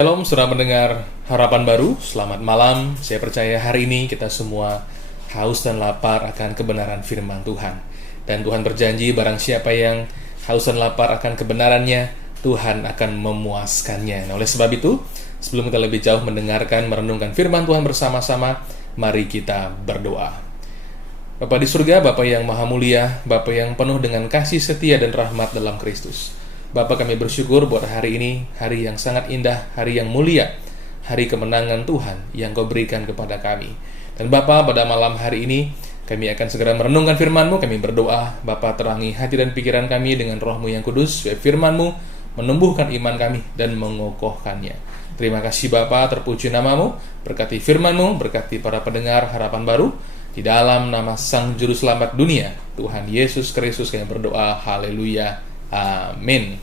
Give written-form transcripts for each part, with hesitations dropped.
Shalom, saudara mendengar Harapan Baru. Selamat malam. Saya percaya hari ini kita semua haus dan lapar akan kebenaran firman Tuhan. Dan Tuhan berjanji barang siapa yang haus dan lapar akan kebenarannya, Tuhan akan memuaskannya. Nah, oleh sebab itu, sebelum kita lebih jauh mendengarkan, merenungkan firman Tuhan bersama-sama, mari kita berdoa. Bapa di surga, Bapa yang maha mulia, Bapa yang penuh dengan kasih setia dan rahmat dalam Kristus. Bapa, kami bersyukur buat hari ini, hari yang sangat indah, hari yang mulia, hari kemenangan Tuhan yang Kau berikan kepada kami. Dan Bapa, pada malam hari ini, kami akan segera merenungkan firman-Mu. Kami berdoa, Bapa, terangi hati dan pikiran kami dengan Roh-Mu yang kudus, supaya firman-Mu menumbuhkan iman kami dan mengokohkannya. Terima kasih Bapa, terpuji nama-Mu, berkati firman-Mu, berkati para pendengar Harapan Baru, di dalam nama Sang Juru Selamat dunia, Tuhan Yesus Kristus kami berdoa, haleluya. Amin.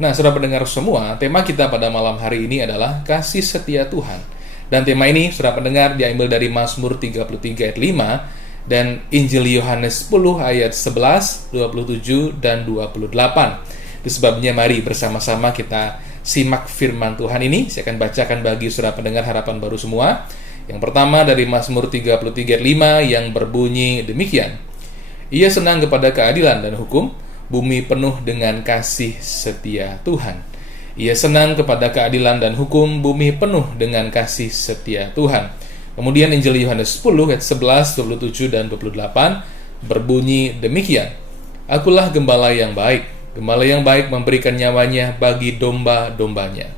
Nah, saudara pendengar semua, tema kita pada malam hari ini adalah kasih setia Tuhan. Dan tema ini, saudara pendengar, diambil dari Mazmur 33 ayat 5 dan Injil Yohanes 10 ayat 11, 27 dan 28. Disebabnya mari bersama-sama kita simak firman Tuhan ini. Saya akan bacakan bagi saudara pendengar Harapan Baru semua. Yang pertama dari Mazmur 33 ayat 5 yang berbunyi demikian. Ia senang kepada keadilan dan hukum, bumi penuh dengan kasih setia Tuhan. Ia senang kepada keadilan dan hukum, bumi penuh dengan kasih setia Tuhan. Kemudian Injil Yohanes 10 ayat 11, 27 dan 28 berbunyi demikian. Akulah gembala yang baik. Gembala yang baik memberikan nyawanya bagi domba-dombanya.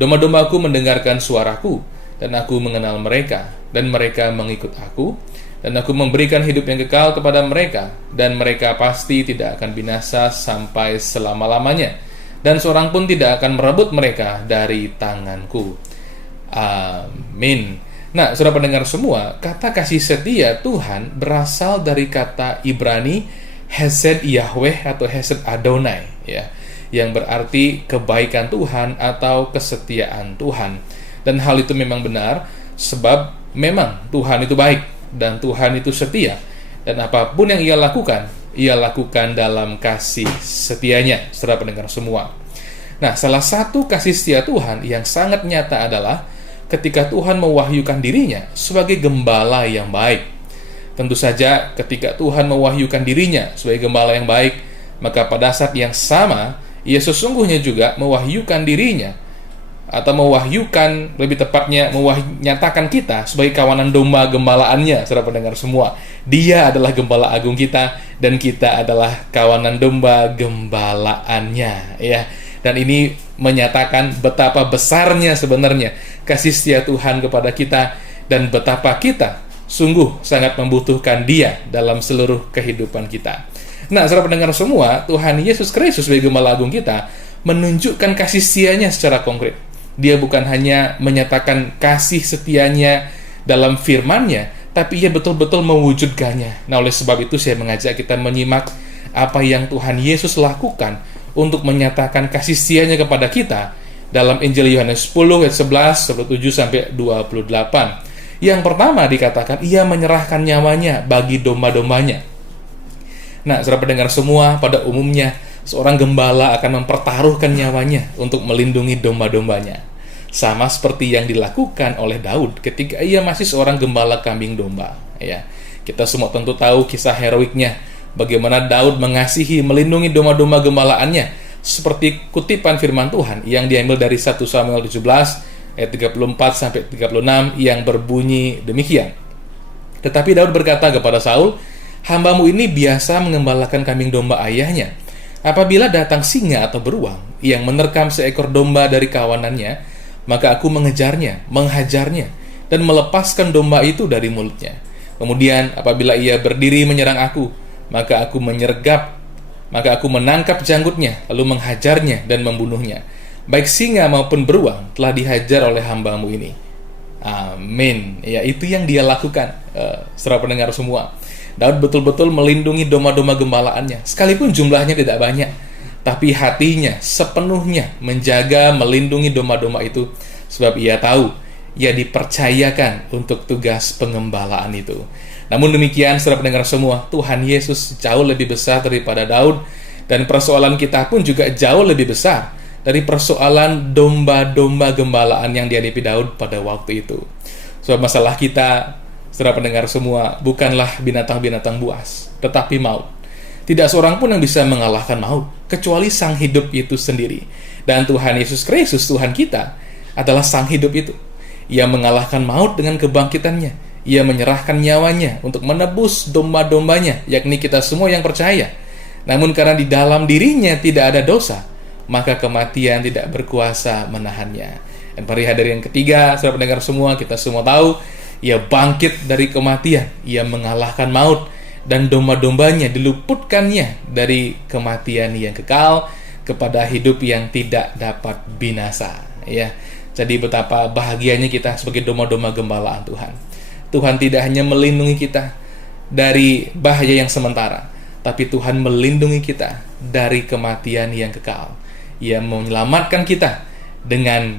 Domba-dombaku mendengarkan suaraku, dan aku mengenal mereka, dan mereka mengikut aku. Dan aku memberikan hidup yang kekal kepada mereka, dan mereka pasti tidak akan binasa sampai selama-lamanya, dan seorang pun tidak akan merebut mereka dari tanganku. Amin. Nah, saudara pendengar semua, kata kasih setia Tuhan berasal dari kata Ibrani Hesed Yahweh atau Hesed Adonai, ya, yang berarti kebaikan Tuhan atau kesetiaan Tuhan. Dan hal itu memang benar, sebab memang Tuhan itu baik dan Tuhan itu setia, dan apapun yang ia lakukan dalam kasih setianya, saudara pendengar semua. Nah, salah satu kasih setia Tuhan yang sangat nyata adalah ketika Tuhan mewahyukan dirinya sebagai gembala yang baik. Tentu saja ketika Tuhan mewahyukan dirinya sebagai gembala yang baik, maka pada saat yang sama ia sesungguhnya juga mewahyukan dirinya, atau mewahyukan, lebih tepatnya menyatakan kita sebagai kawanan domba gembalaannya, saudara pendengar semua. Dia adalah gembala agung kita, dan kita adalah kawanan domba gembalaannya, ya. Dan ini menyatakan betapa besarnya sebenarnya kasih setia Tuhan kepada kita, dan betapa kita sungguh sangat membutuhkan Dia dalam seluruh kehidupan kita. Nah, saudara pendengar semua, Tuhan Yesus Kristus sebagai gembala agung kita menunjukkan kasih setianya secara konkret. Dia bukan hanya menyatakan kasih setianya dalam firman-Nya, tapi ia betul-betul mewujudkannya. Nah, oleh sebab itu saya mengajak kita menyimak apa yang Tuhan Yesus lakukan untuk menyatakan kasih setianya kepada kita dalam Injil Yohanes 10 ayat 11, 27 sampai 28. Yang pertama dikatakan ia menyerahkan nyawanya bagi domba-dombanya. Nah, saudara pendengar semua, pada umumnya seorang gembala akan mempertaruhkan nyawanya untuk melindungi domba-dombanya. Sama seperti yang dilakukan oleh Daud ketika ia masih seorang gembala kambing domba. Ya, kita semua tentu tahu kisah heroiknya, bagaimana Daud mengasihi, melindungi domba-domba gembalaannya, seperti kutipan firman Tuhan yang diambil dari 1 Samuel 17 ayat 34 sampai 36 yang berbunyi demikian. Tetapi Daud berkata kepada Saul, "Hambamu ini biasa mengembalakan kambing domba ayahnya. Apabila datang singa atau beruang yang menerkam seekor domba dari kawanannya, maka aku mengejarnya, menghajarnya, dan melepaskan domba itu dari mulutnya. Kemudian apabila ia berdiri menyerang aku, maka aku menangkap janggutnya, lalu menghajarnya dan membunuhnya. Baik singa maupun beruang telah dihajar oleh hambamu ini." Amin. Ya, itu yang dia lakukan, saudara pendengar semua. Daud betul-betul melindungi domba-domba gembalaannya, sekalipun jumlahnya tidak banyak, tapi hatinya sepenuhnya menjaga, melindungi domba-domba itu, sebab ia tahu ia dipercayakan untuk tugas pengembalaan itu. Namun demikian, saudara pendengar semua, Tuhan Yesus jauh lebih besar daripada Daud, dan persoalan kita pun juga jauh lebih besar dari persoalan domba-domba gembalaan yang dihadapi Daud pada waktu itu. Sebab masalah kita, saudara pendengar semua, bukanlah binatang-binatang buas, tetapi maut. Tidak seorang pun yang bisa mengalahkan maut, kecuali Sang Hidup itu sendiri. Dan Tuhan Yesus Kristus, Tuhan kita, adalah Sang Hidup itu. Ia mengalahkan maut dengan kebangkitannya. Ia menyerahkan nyawanya untuk menebus domba-dombanya, yakni kita semua yang percaya. Namun karena di dalam dirinya tidak ada dosa, maka kematian tidak berkuasa menahannya. Dan pada hari yang ketiga, saudara pendengar semua, kita semua tahu, ia bangkit dari kematian, ia mengalahkan maut, dan domba-dombanya diluputkannya dari kematian yang kekal kepada hidup yang tidak dapat binasa. Ya, jadi betapa bahagianya kita sebagai domba-domba gembalaan Tuhan. Tuhan tidak hanya melindungi kita dari bahaya yang sementara, tapi Tuhan melindungi kita dari kematian yang kekal. Ia menyelamatkan kita dengan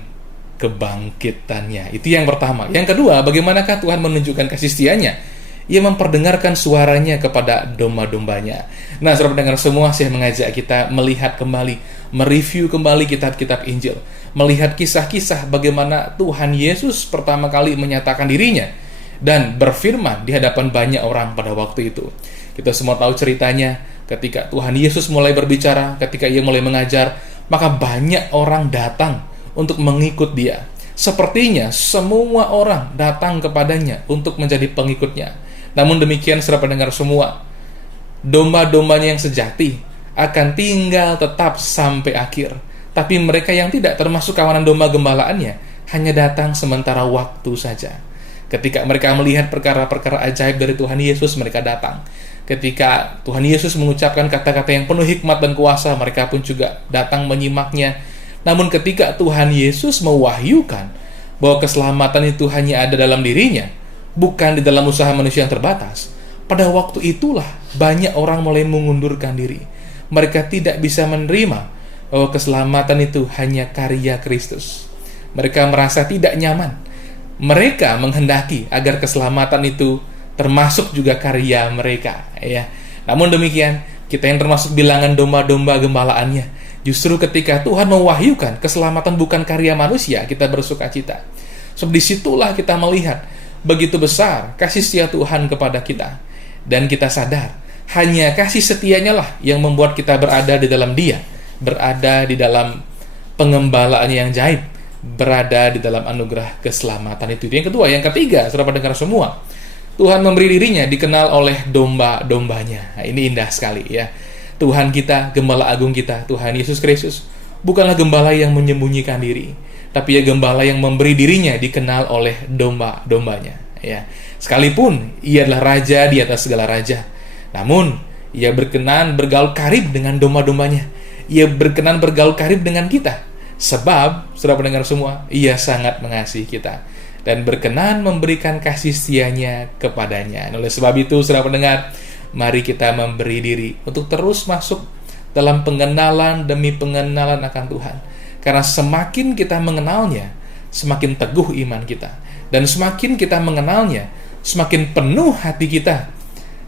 kebangkitannya. Itu yang pertama. Yang kedua, bagaimanakah Tuhan menunjukkan kasih setianya? Ia memperdengarkan suaranya kepada domba-dombanya. Nah, saudara pendengar semua, saya mengajak kita melihat kembali, mereview kembali kitab-kitab Injil, melihat kisah-kisah bagaimana Tuhan Yesus pertama kali menyatakan dirinya dan berfirman di hadapan banyak orang pada waktu itu. Kita semua tahu ceritanya, ketika Tuhan Yesus mulai berbicara, ketika ia mulai mengajar, maka banyak orang datang untuk mengikut dia. Sepertinya semua orang datang kepadanya untuk menjadi pengikutnya. Namun demikian, saudara pendengar semua, domba-dombanya yang sejati akan tinggal tetap sampai akhir. Tapi mereka yang tidak termasuk kawanan domba gembalaannya hanya datang sementara waktu saja. Ketika mereka melihat perkara-perkara ajaib dari Tuhan Yesus, mereka datang. Ketika Tuhan Yesus mengucapkan kata-kata yang penuh hikmat dan kuasa, mereka pun juga datang menyimaknya. Namun ketika Tuhan Yesus mewahyukan bahwa keselamatan itu hanya ada dalam dirinya, bukan di dalam usaha manusia yang terbatas, pada waktu itulah banyak orang mulai mengundurkan diri. Mereka tidak bisa menerima bahwa keselamatan itu hanya karya Kristus. Mereka merasa tidak nyaman. Mereka menghendaki agar keselamatan itu termasuk juga karya mereka, ya. Namun demikian, kita yang termasuk bilangan domba-domba gembalaannya, justru ketika Tuhan mewahyukan keselamatan bukan karya manusia, kita bersuka cita. Sebab disitulah kita melihat begitu besar kasih setia Tuhan kepada kita. Dan kita sadar, hanya kasih setianya lah yang membuat kita berada di dalam Dia, berada di dalam pengembalaannya yang ajaib, berada di dalam anugerah keselamatan itu. Yang kedua, yang ketiga, saudara pendengar semua, Tuhan memberi dirinya dikenal oleh domba-dombanya. Nah, ini indah sekali, ya. Tuhan kita, Gembala Agung kita, Tuhan Yesus Kristus, bukanlah gembala yang menyembunyikan diri, tapi ya gembala yang memberi dirinya dikenal oleh domba-dombanya, ya. Sekalipun ia adalah raja di atas segala raja, namun ia berkenan bergaul karib dengan domba-dombanya. Ia berkenan bergaul karib dengan kita, sebab, saudara pendengar semua, ia sangat mengasihi kita dan berkenan memberikan kasih setianya kepadanya. Oleh sebab itu, saudara pendengar, mari kita memberi diri untuk terus masuk dalam pengenalan demi pengenalan akan Tuhan. Karena semakin kita mengenalnya, semakin teguh iman kita. Dan semakin kita mengenalnya, semakin penuh hati kita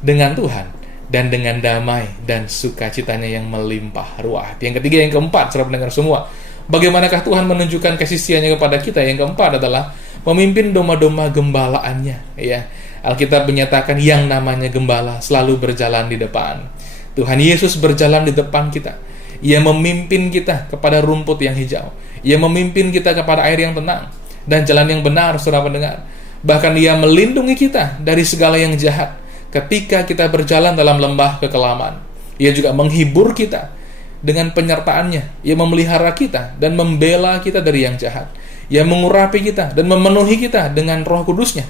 dengan Tuhan dan dengan damai dan sukacitanya yang melimpah ruah. Yang ketiga, yang keempat, saudara pendengar semua, bagaimanakah Tuhan menunjukkan kasih setianya kepada kita? Yang keempat adalah memimpin domba-domba gembalaannya, ya. Alkitab menyatakan yang namanya gembala selalu berjalan di depan. Tuhan Yesus berjalan di depan kita. Ia memimpin kita kepada rumput yang hijau. Ia memimpin kita kepada air yang tenang dan jalan yang benar, saudara pendengar. Bahkan Ia melindungi kita dari segala yang jahat ketika kita berjalan dalam lembah kekelaman. Ia juga menghibur kita dengan penyertaannya. Ia memelihara kita dan membela kita dari yang jahat. Ia mengurapi kita dan memenuhi kita dengan Roh Kudus-Nya.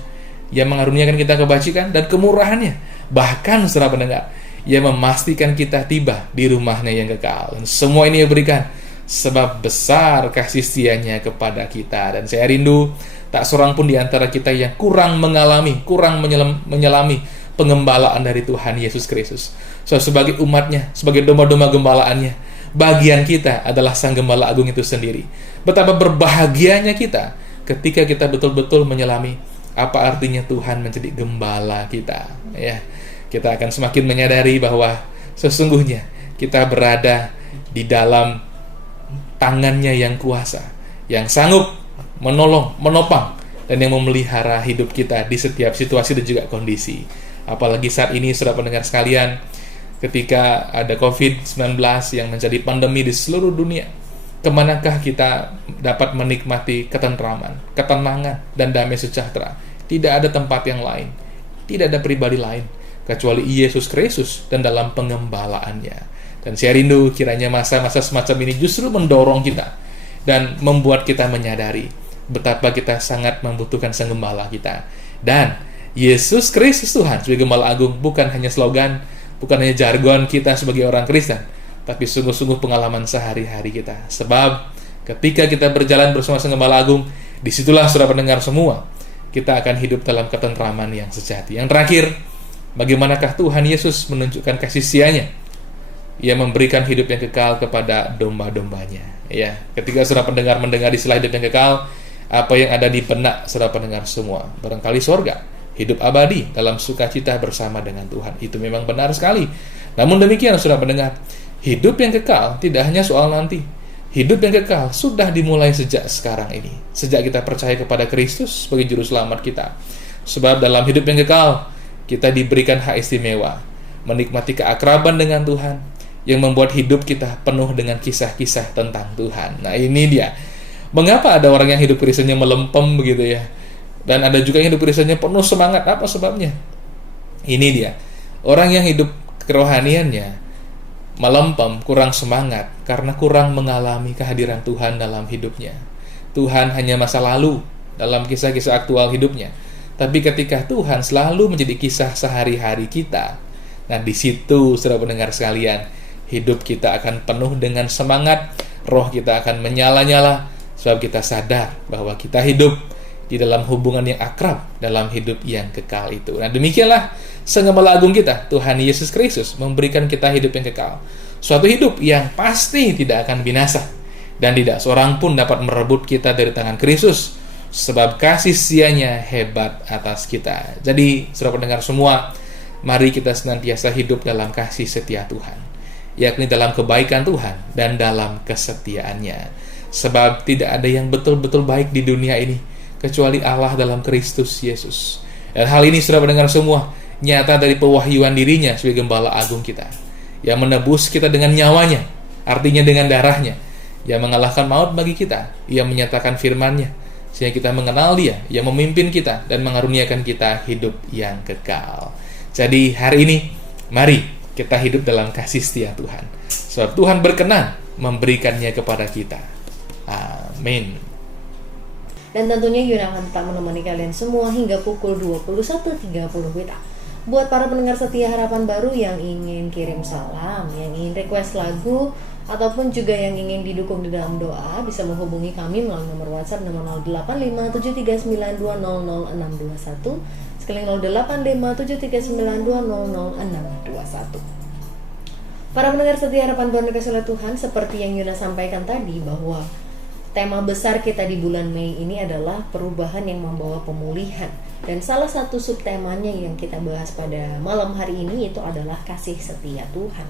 Ia mengaruniakan kita kebajikan dan kemurahan-Nya. Bahkan, saudara pendengar, Ia memastikan kita tiba di rumah-Nya yang kekal. Dan semua ini Ia berikan sebab besar kasih setianya kepada kita. Dan saya rindu tak seorang pun di antara kita yang kurang mengalami, kurang menyelami pengembalaan dari Tuhan Yesus Kristus. So, sebagai umat-Nya, sebagai domba-domba gembalaannya, bagian kita adalah Sang Gembala Agung itu sendiri. Betapa berbahagianya kita ketika kita betul-betul menyelami apa artinya Tuhan menjadi gembala kita, ya. Kita akan semakin menyadari bahwa sesungguhnya kita berada di dalam tangannya yang kuasa, yang sanggup menolong, menopang, dan yang memelihara hidup kita di setiap situasi dan juga kondisi. Apalagi saat ini, saudara pendengar sekalian, ketika ada COVID-19 yang menjadi pandemi di seluruh dunia, kemanakah kita dapat menikmati ketentraman, ketenangan, dan damai sejahtera? Tidak ada tempat yang lain, tidak ada pribadi lain kecuali Yesus Kristus dan dalam pengembalaannya. Dan saya rindu kiranya masa-masa semacam ini justru mendorong kita dan membuat kita menyadari betapa kita sangat membutuhkan Sang Gembala kita. Dan Yesus Kristus Tuhan sebagai Gembala Agung bukan hanya slogan, bukan hanya jargon kita sebagai orang Kristen, tapi sungguh-sungguh pengalaman sehari-hari kita. Sebab ketika kita berjalan bersama Sang Gembala Agung, disitulah saudara pendengar semua, kita akan hidup dalam ketentraman yang sejati. Yang terakhir, bagaimanakah Tuhan Yesus menunjukkan kasih setianya? Ia memberikan hidup yang kekal kepada domba-dombanya. Ya, ketika saudara pendengar mendengar istilah hidup yang kekal, apa yang ada di benak saudara pendengar semua? Barangkali sorga, hidup abadi dalam sukacita bersama dengan Tuhan. Itu memang benar sekali. Namun demikian saudara pendengar, hidup yang kekal tidak hanya soal nanti. Hidup yang kekal sudah dimulai sejak sekarang ini. Sejak kita percaya kepada Kristus sebagai juru selamat kita. Sebab dalam hidup yang kekal, kita diberikan hak istimewa, menikmati keakraban dengan Tuhan, yang membuat hidup kita penuh dengan kisah-kisah tentang Tuhan. Nah, ini dia. Mengapa ada orang yang hidup Kristennya melempem begitu ya? Dan ada juga yang hidup Kristennya penuh semangat. Apa sebabnya? Ini dia. Orang yang hidup kerohaniannya melempem, kurang semangat karena kurang mengalami kehadiran Tuhan dalam hidupnya. Tuhan hanya masa lalu dalam kisah-kisah aktual hidupnya. Tapi ketika Tuhan selalu menjadi kisah sehari-hari kita, nah di situ saudara pendengar sekalian, hidup kita akan penuh dengan semangat, roh kita akan menyala-nyala, sebab kita sadar bahwa kita hidup di dalam hubungan yang akrab, dalam hidup yang kekal itu. Nah demikianlah Sang Gembala Agung kita, Tuhan Yesus Kristus, memberikan kita hidup yang kekal. Suatu hidup yang pasti tidak akan binasa, dan tidak seorang pun dapat merebut kita dari tangan Kristus, sebab kasih setianya hebat atas kita. Jadi saudara pendengar semua, mari kita senantiasa hidup dalam kasih setia Tuhan, yakni dalam kebaikan Tuhan dan dalam kesetiaannya. Sebab tidak ada yang betul-betul baik di dunia ini kecuali Allah dalam Kristus Yesus. Dan hal ini saudara pendengar semua nyata dari pewahyuan dirinya sebagai Gembala Agung kita, yang menebus kita dengan nyawanya, artinya dengan darahnya, yang mengalahkan maut bagi kita, yang menyatakan firman-Nya sehingga kita mengenal Dia, yang memimpin kita dan mengaruniakan kita hidup yang kekal. Jadi hari ini mari kita hidup dalam kasih setia Tuhan, sebab Tuhan berkenan memberikannya kepada kita. Amin. Dan tentunya Yuna akan tetap menemani kalian semua hingga pukul 21.30 WITA. Buat para pendengar setia Harapan Baru yang ingin kirim salam, yang ingin request lagu, ataupun juga yang ingin didukung di dalam doa, bisa menghubungi kami melalui nomor WhatsApp nomor 085739200621. Sekali 085739200621. Para pendengar setia Harapan Baru dikasih oleh Tuhan, seperti yang Yuna sampaikan tadi, bahwa tema besar kita di bulan Mei ini adalah perubahan yang membawa pemulihan. Dan salah satu subtemanya yang kita bahas pada malam hari ini itu adalah kasih setia Tuhan.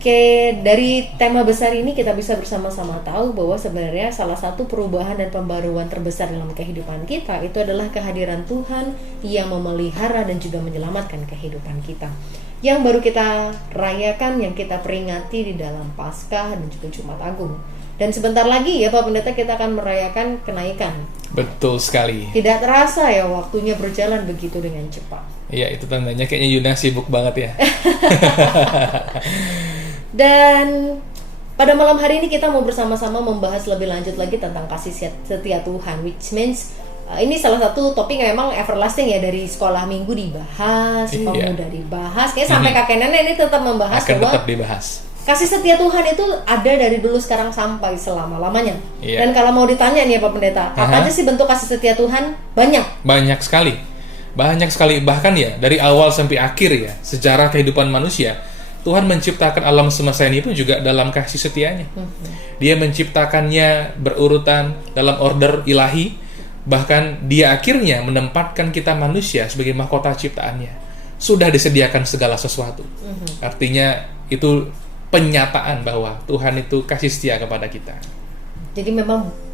Oke, dari tema besar ini kita bisa bersama-sama tahu bahwa sebenarnya salah satu perubahan dan pembaruan terbesar dalam kehidupan kita itu adalah kehadiran Tuhan yang memelihara dan juga menyelamatkan kehidupan kita, yang baru kita rayakan, yang kita peringati di dalam Paskah dan juga Jumat Agung. Dan sebentar lagi ya Pak Pendeta, kita akan merayakan kenaikan. Betul sekali. Tidak terasa ya, waktunya berjalan begitu dengan cepat. Iya, itu tandanya kayaknya Yuna sibuk banget ya. Dan pada malam hari ini kita mau bersama-sama membahas lebih lanjut lagi tentang kasih setia Tuhan, which means ini salah satu topik yang memang everlasting ya, dari sekolah minggu dibahas, pemuda dibahas, kayak sampai kakek nenek ini tetap membahas akan bahwa tetap dibahas. Kasih setia Tuhan itu ada dari dulu, sekarang, sampai selama-lamanya. Iya. Dan kalau mau ditanya nih ya Pak Pendeta, apa aja sih bentuk kasih setia Tuhan? Banyak sekali. Bahkan ya dari awal sampai akhir ya, sejarah kehidupan manusia, Tuhan menciptakan alam semesta ini pun juga dalam kasih setianya. Dia menciptakannya berurutan dalam order ilahi. Bahkan Dia akhirnya menempatkan kita manusia sebagai mahkota ciptaannya. Sudah disediakan segala sesuatu. Artinya itu penyataan bahwa Tuhan itu kasih setia kepada kita. Jadi memang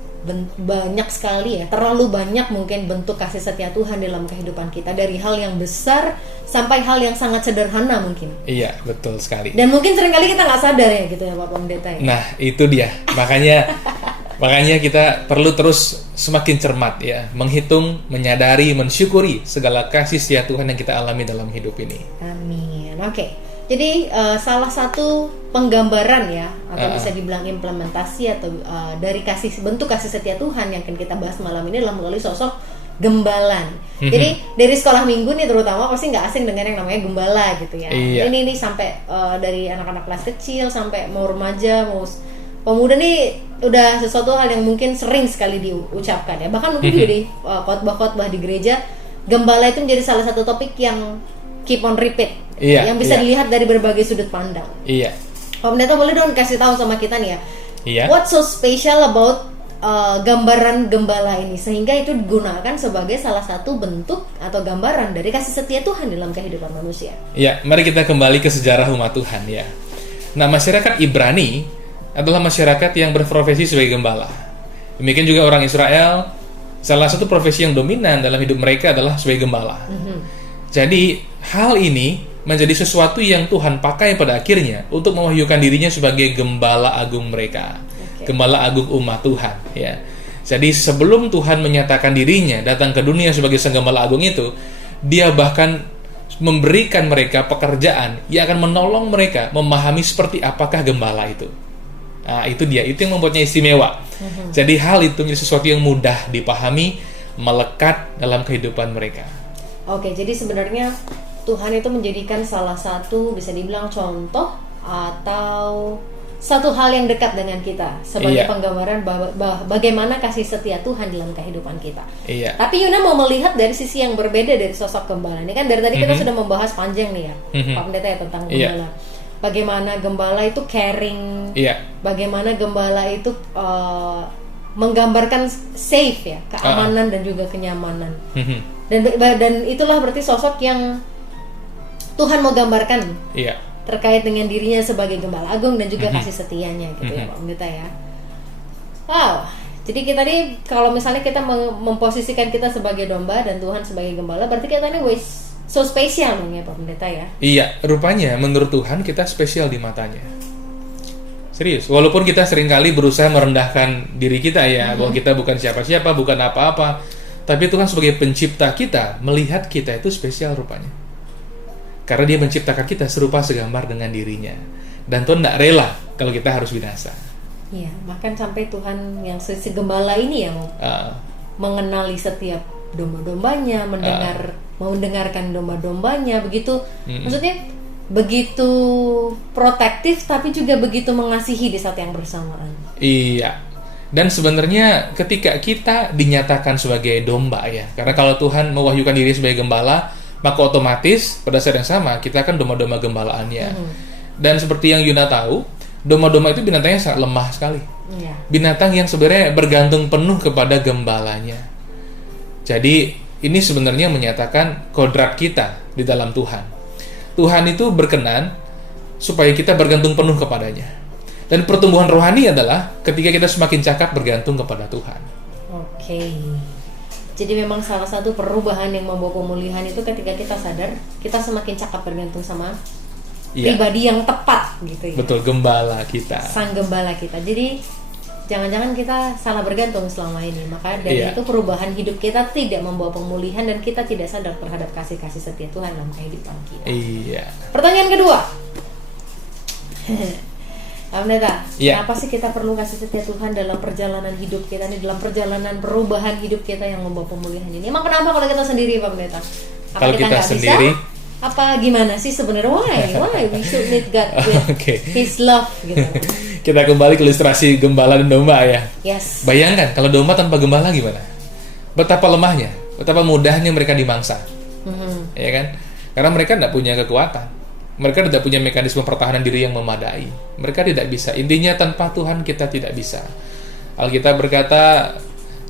banyak sekali ya, terlalu banyak mungkin bentuk kasih setia Tuhan dalam kehidupan kita, dari hal yang besar sampai hal yang sangat sederhana mungkin. Iya, betul sekali. Dan mungkin seringkali kita nggak sadar ya gitu ya Pak Pendeta ya. Nah, itu dia. Makanya kita perlu terus semakin cermat ya, menghitung, menyadari, mensyukuri segala kasih setia Tuhan yang kita alami dalam hidup ini. Amin. Oke. Jadi salah satu penggambaran ya, atau bisa dibilang implementasi atau dari bentuk kasih setia Tuhan yang akan kita bahas malam ini adalah melalui sosok gembalan. Jadi dari sekolah minggu nih terutama pasti nggak asing dengan yang namanya gembala gitu ya. Iya. Ini sampai dari anak-anak kelas kecil sampai mau remaja, mau pemuda nih udah sesuatu hal yang mungkin sering sekali diucapkan ya. Bahkan mungkin juga di khotbah-khotbah di gereja, gembala itu menjadi salah satu topik yang keep on repeat. Iya, yang bisa dilihat dari berbagai sudut pandang. Iya. Pak Pendeta boleh dong kasih tahu sama kita nih ya. Iya. What's so special about gambaran gembala ini sehingga itu digunakan sebagai salah satu bentuk atau gambaran dari kasih setia Tuhan dalam kehidupan manusia. Iya, mari kita kembali ke sejarah umat Tuhan ya. Nah, masyarakat Ibrani adalah masyarakat yang berprofesi sebagai gembala. Demikian juga orang Israel, salah satu profesi yang dominan dalam hidup mereka adalah sebagai gembala. Jadi, hal ini menjadi sesuatu yang Tuhan pakai pada akhirnya untuk mewahyukan dirinya sebagai gembala agung mereka. Gembala agung umat Tuhan ya. Jadi sebelum Tuhan menyatakan dirinya datang ke dunia sebagai sang gembala agung itu, dia bahkan memberikan mereka pekerjaan yang akan menolong mereka memahami seperti apakah gembala itu. Nah, itu dia, itu yang membuatnya istimewa. Jadi hal itu menjadi sesuatu yang mudah dipahami, melekat dalam kehidupan mereka. Oke, jadi sebenarnya Tuhan itu menjadikan salah satu bisa dibilang contoh atau satu hal yang dekat dengan kita sebagai penggambaran bagaimana kasih setia Tuhan dalam kehidupan kita. Iya. Tapi Yuna mau melihat dari sisi yang berbeda dari sosok gembala. Ini kan dari tadi kita sudah membahas panjang nih ya, Pak Pendeta ya, tentang gembala. Bagaimana gembala itu caring, bagaimana gembala itu menggambarkan safe ya, keamanan dan juga kenyamanan. Dan itulah berarti sosok yang Tuhan mau gambarkan terkait dengan dirinya sebagai gembala agung dan juga kasih setianya gitu ya Pak Pendeta ya. Wow, jadi kita nih kalau misalnya kita memposisikan kita sebagai domba dan Tuhan sebagai gembala, berarti kita nih so spesial dong ya Pak Pendeta ya. Iya, rupanya menurut Tuhan kita spesial di matanya. Serius, walaupun kita seringkali berusaha merendahkan diri kita ya, bahwa kita bukan siapa-siapa, bukan apa-apa, tapi Tuhan sebagai pencipta kita melihat kita itu spesial rupanya. Karena dia menciptakan kita serupa segambar dengan dirinya. Dan Tuhan tidak rela kalau kita harus binasa. Iya, bahkan sampai Tuhan yang si gembala ini yang mengenali setiap domba-dombanya, mendengarkan domba-dombanya, begitu. Maksudnya begitu protektif tapi juga begitu mengasihi di saat yang bersamaan. Iya. Dan sebenarnya ketika kita dinyatakan sebagai domba ya, karena kalau Tuhan mewahyukan diri sebagai gembala, maka otomatis pada saat yang sama kita akan domba-domba gembalaannya. Dan seperti yang Yuna tahu, domba-domba itu binatangnya sangat lemah sekali. Binatang yang sebenarnya bergantung penuh kepada gembalanya. Jadi ini sebenarnya menyatakan kodrat kita di dalam Tuhan. Tuhan itu berkenan supaya kita bergantung penuh kepadanya. Dan pertumbuhan rohani adalah ketika kita semakin cakap bergantung kepada Tuhan. Oke. Jadi memang salah satu perubahan yang membawa pemulihan itu ketika kita sadar kita semakin cakap bergantung sama pribadi yang tepat gitu ya. Betul, gembala kita. Sang gembala kita. Jadi jangan-jangan kita salah bergantung selama ini. Maka dari itu perubahan hidup kita tidak membawa pemulihan dan kita tidak sadar terhadap kasih-kasih setia Tuhan dalam kehidupan kita. Iya. Pertanyaan kedua. Pendeta, kenapa sih kita perlu kasih setia Tuhan dalam perjalanan hidup kita nih, dalam perjalanan perubahan hidup kita yang membawa pemulihan ini? Emang kenapa kalau kita sendiri, Pak Pendeta? Kalau kita sendiri, apa gimana sih sebenarnya? Why we should need God with His love gitu. Kita kembali ke ilustrasi gembala dan domba ya. Yes. Bayangkan kalau domba tanpa gembala gimana? Betapa lemahnya, betapa mudahnya mereka dimangsa. Ya kan? Karena mereka tidak punya kekuatan. Mereka tidak punya mekanisme pertahanan diri yang memadai. Mereka tidak bisa. Intinya tanpa Tuhan kita tidak bisa. Alkitab berkata,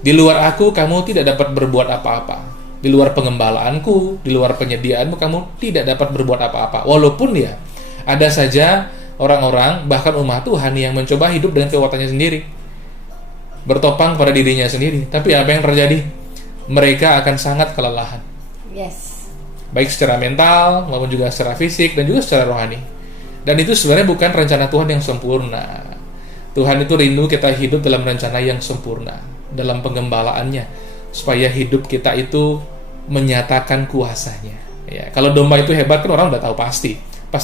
di luar aku kamu tidak dapat berbuat apa-apa. Di luar pengembalaanku, di luar penyediaanmu kamu tidak dapat berbuat apa-apa. Walaupun ya ada saja orang-orang, bahkan umat Tuhan yang mencoba hidup dengan kekuatannya sendiri, bertopang pada dirinya sendiri. Tapi apa yang terjadi? Mereka akan sangat kelelahan. Yes. Baik secara mental maupun juga secara fisik dan juga secara rohani. Dan itu sebenarnya bukan rencana Tuhan yang sempurna. Tuhan itu rindu kita hidup dalam rencana yang sempurna, dalam penggembalaannya, supaya hidup kita itu menyatakan kuasanya. Ya, kalau domba itu hebat kan orang udah tahu pasti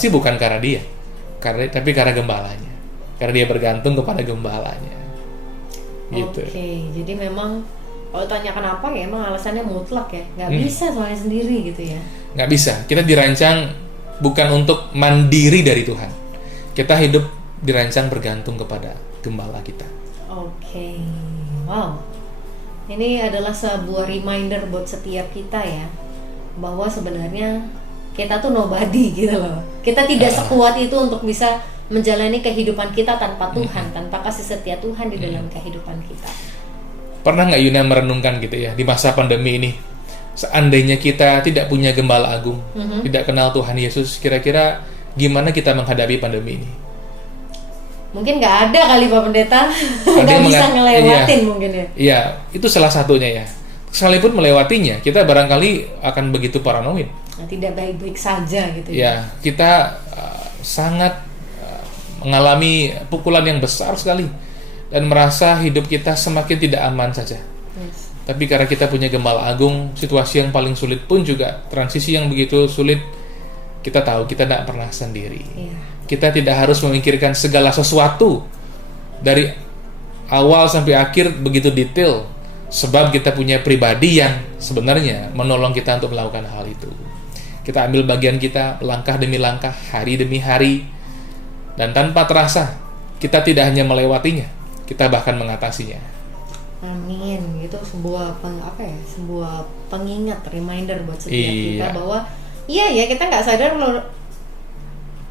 bukan karena dia, tapi karena gembalanya, karena dia bergantung kepada gembalanya. Gitu. Oke, jadi memang kalau tanya kenapa ya emang alasannya mutlak ya, nggak bisa soalnya sendiri gitu ya. Nggak bisa. Kita dirancang bukan untuk mandiri dari Tuhan. Kita hidup dirancang bergantung kepada gembala kita. Oke, wow. Ini adalah sebuah reminder buat setiap kita ya, bahwa sebenarnya kita tuh nobody gitu loh. Kita tidak sekuat itu untuk bisa menjalani kehidupan kita tanpa Tuhan, tanpa kasih setia Tuhan di dalam kehidupan kita. Pernah nggak Yuna merenungkan gitu ya, di masa pandemi ini, seandainya kita tidak punya gembala agung, tidak kenal Tuhan Yesus, kira-kira gimana kita menghadapi pandemi ini? Mungkin nggak ada kali Pak Pendeta, nggak bisa ngelewatin mungkin ya. Iya, itu salah satunya ya. Sekalipun melewatinya, kita barangkali akan begitu paranoid. Nah, tidak baik-baik saja gitu ya. Ya, kita sangat mengalami pukulan yang besar sekali dan merasa hidup kita semakin tidak aman saja. Yes. Tapi karena kita punya gembala agung, situasi yang paling sulit pun juga, transisi yang begitu sulit, kita tahu kita tidak pernah sendiri. Yeah. Kita tidak harus memikirkan segala sesuatu dari awal sampai akhir begitu detail, sebab kita punya pribadi yang sebenarnya menolong kita untuk melakukan hal itu. Kita ambil bagian kita langkah demi langkah, hari demi hari, dan tanpa terasa kita tidak hanya melewatinya, kita bahkan mengatasinya. Amin. Itu sebuah sebuah pengingat, reminder buat setiap kita bahwa iya kita nggak sadar kalau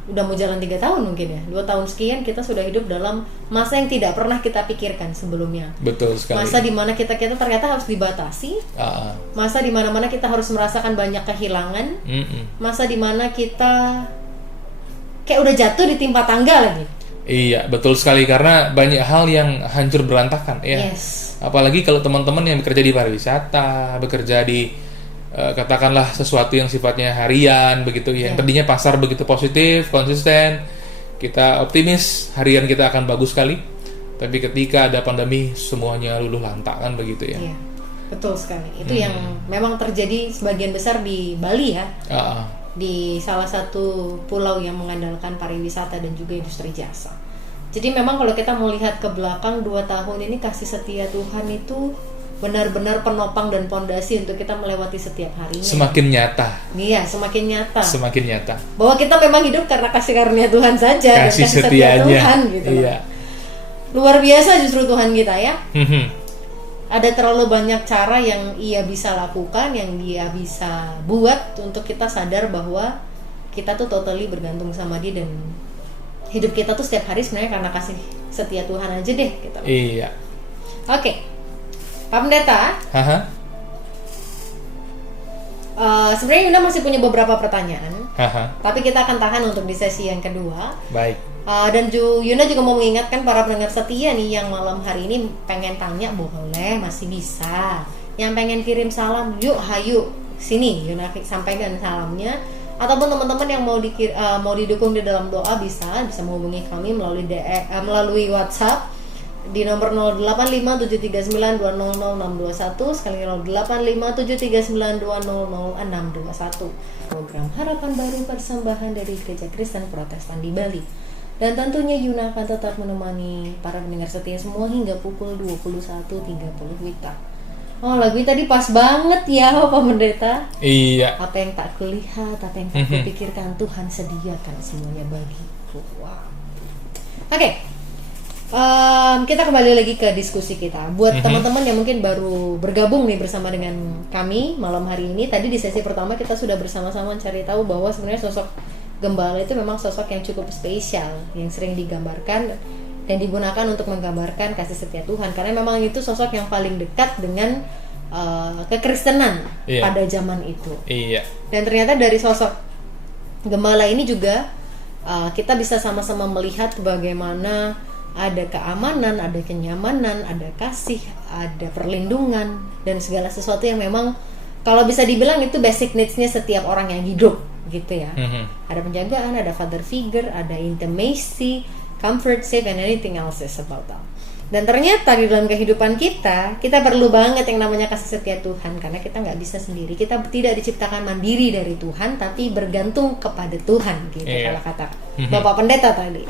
udah mau jalan 3 tahun mungkin ya, 2 tahun sekian kita sudah hidup dalam masa yang tidak pernah kita pikirkan sebelumnya. Betul sekali. Masa dimana kita ternyata harus dibatasi, masa dimana kita harus merasakan banyak kehilangan, masa dimana kita kayak udah jatuh di timpa tangga lagi. Iya, betul sekali, karena banyak hal yang hancur berantakan ya. Yes. Apalagi kalau teman-teman yang bekerja di pariwisata, bekerja di katakanlah sesuatu yang sifatnya harian begitu ya. Yang tadinya pasar begitu positif, konsisten, kita optimis harian kita akan bagus sekali. Tapi ketika ada pandemi semuanya luluh lantakan begitu ya. Iya. Betul sekali. Itu yang memang terjadi sebagian besar di Bali ya. Di salah satu pulau yang mengandalkan pariwisata dan juga industri jasa. Jadi memang kalau kita mau lihat ke belakang 2 tahun ini, kasih setia Tuhan itu benar-benar penopang dan pondasi untuk kita melewati setiap harinya. Semakin nyata. Iya, semakin nyata. Semakin nyata. Bahwa kita memang hidup karena kasih karunia Tuhan saja, kasih dan kasih setianya. setia Tuhan gitu. Iya. Luar biasa justru Tuhan kita ya. Ada terlalu banyak cara yang Ia bisa lakukan, yang Dia bisa buat untuk kita sadar bahwa kita tuh totally bergantung sama Dia, dan hidup kita tuh setiap hari sebenarnya karena kasih setia Tuhan aja deh gitu. Iya. Oke. Pak Pendeta, sebenarnya Yuna masih punya beberapa pertanyaan, tapi kita akan tahan untuk di sesi yang kedua. Baik. Dan Yuna juga mau mengingatkan para pendengar setia nih yang malam hari ini pengen tanya, boleh, masih bisa. Yang pengen kirim salam, yuk hayu sini, Yuna sampaikan salamnya. Ataupun teman-teman yang mau didukung di dalam doa bisa menghubungi kami melalui WhatsApp di nomor 085739200621, sekali 085739200621. Program Harapan Baru persembahan dari Gereja Kristen Protestan di Bali. Dan tentunya Yuna akan tetap menemani para pendengar setia semua hingga pukul 21.30 WITA. Oh, lagu tadi pas banget ya, Pak Pendeta. Iya. Apa yang tak kulihat, apa yang tak kupikirkan, Tuhan sediakan semuanya bagiku. Wow. Oke. Kita kembali lagi ke diskusi kita. Buat teman-teman yang mungkin baru bergabung nih bersama dengan kami malam hari ini, tadi di sesi pertama kita sudah bersama-sama mencari tahu bahwa sebenarnya sosok gembala itu memang sosok yang cukup spesial, yang sering digambarkan dan digunakan untuk menggambarkan kasih setia Tuhan, karena memang itu sosok yang paling dekat dengan kekristenan pada zaman itu. Iya. Dan ternyata dari sosok gembala ini juga kita bisa sama-sama melihat bagaimana ada keamanan, ada kenyamanan, ada kasih, ada perlindungan, dan segala sesuatu yang memang kalau bisa dibilang itu basic needs-nya setiap orang yang hidup gitu ya. Ada penjagaan, ada father figure, ada intimacy, comfort, safe, and anything else is about that. Dan ternyata di dalam kehidupan kita perlu banget yang namanya kasih setia Tuhan, karena kita nggak bisa sendiri. Kita tidak diciptakan mandiri dari Tuhan, tapi bergantung kepada Tuhan gitu, kalau kata Bapak Pendeta tadi.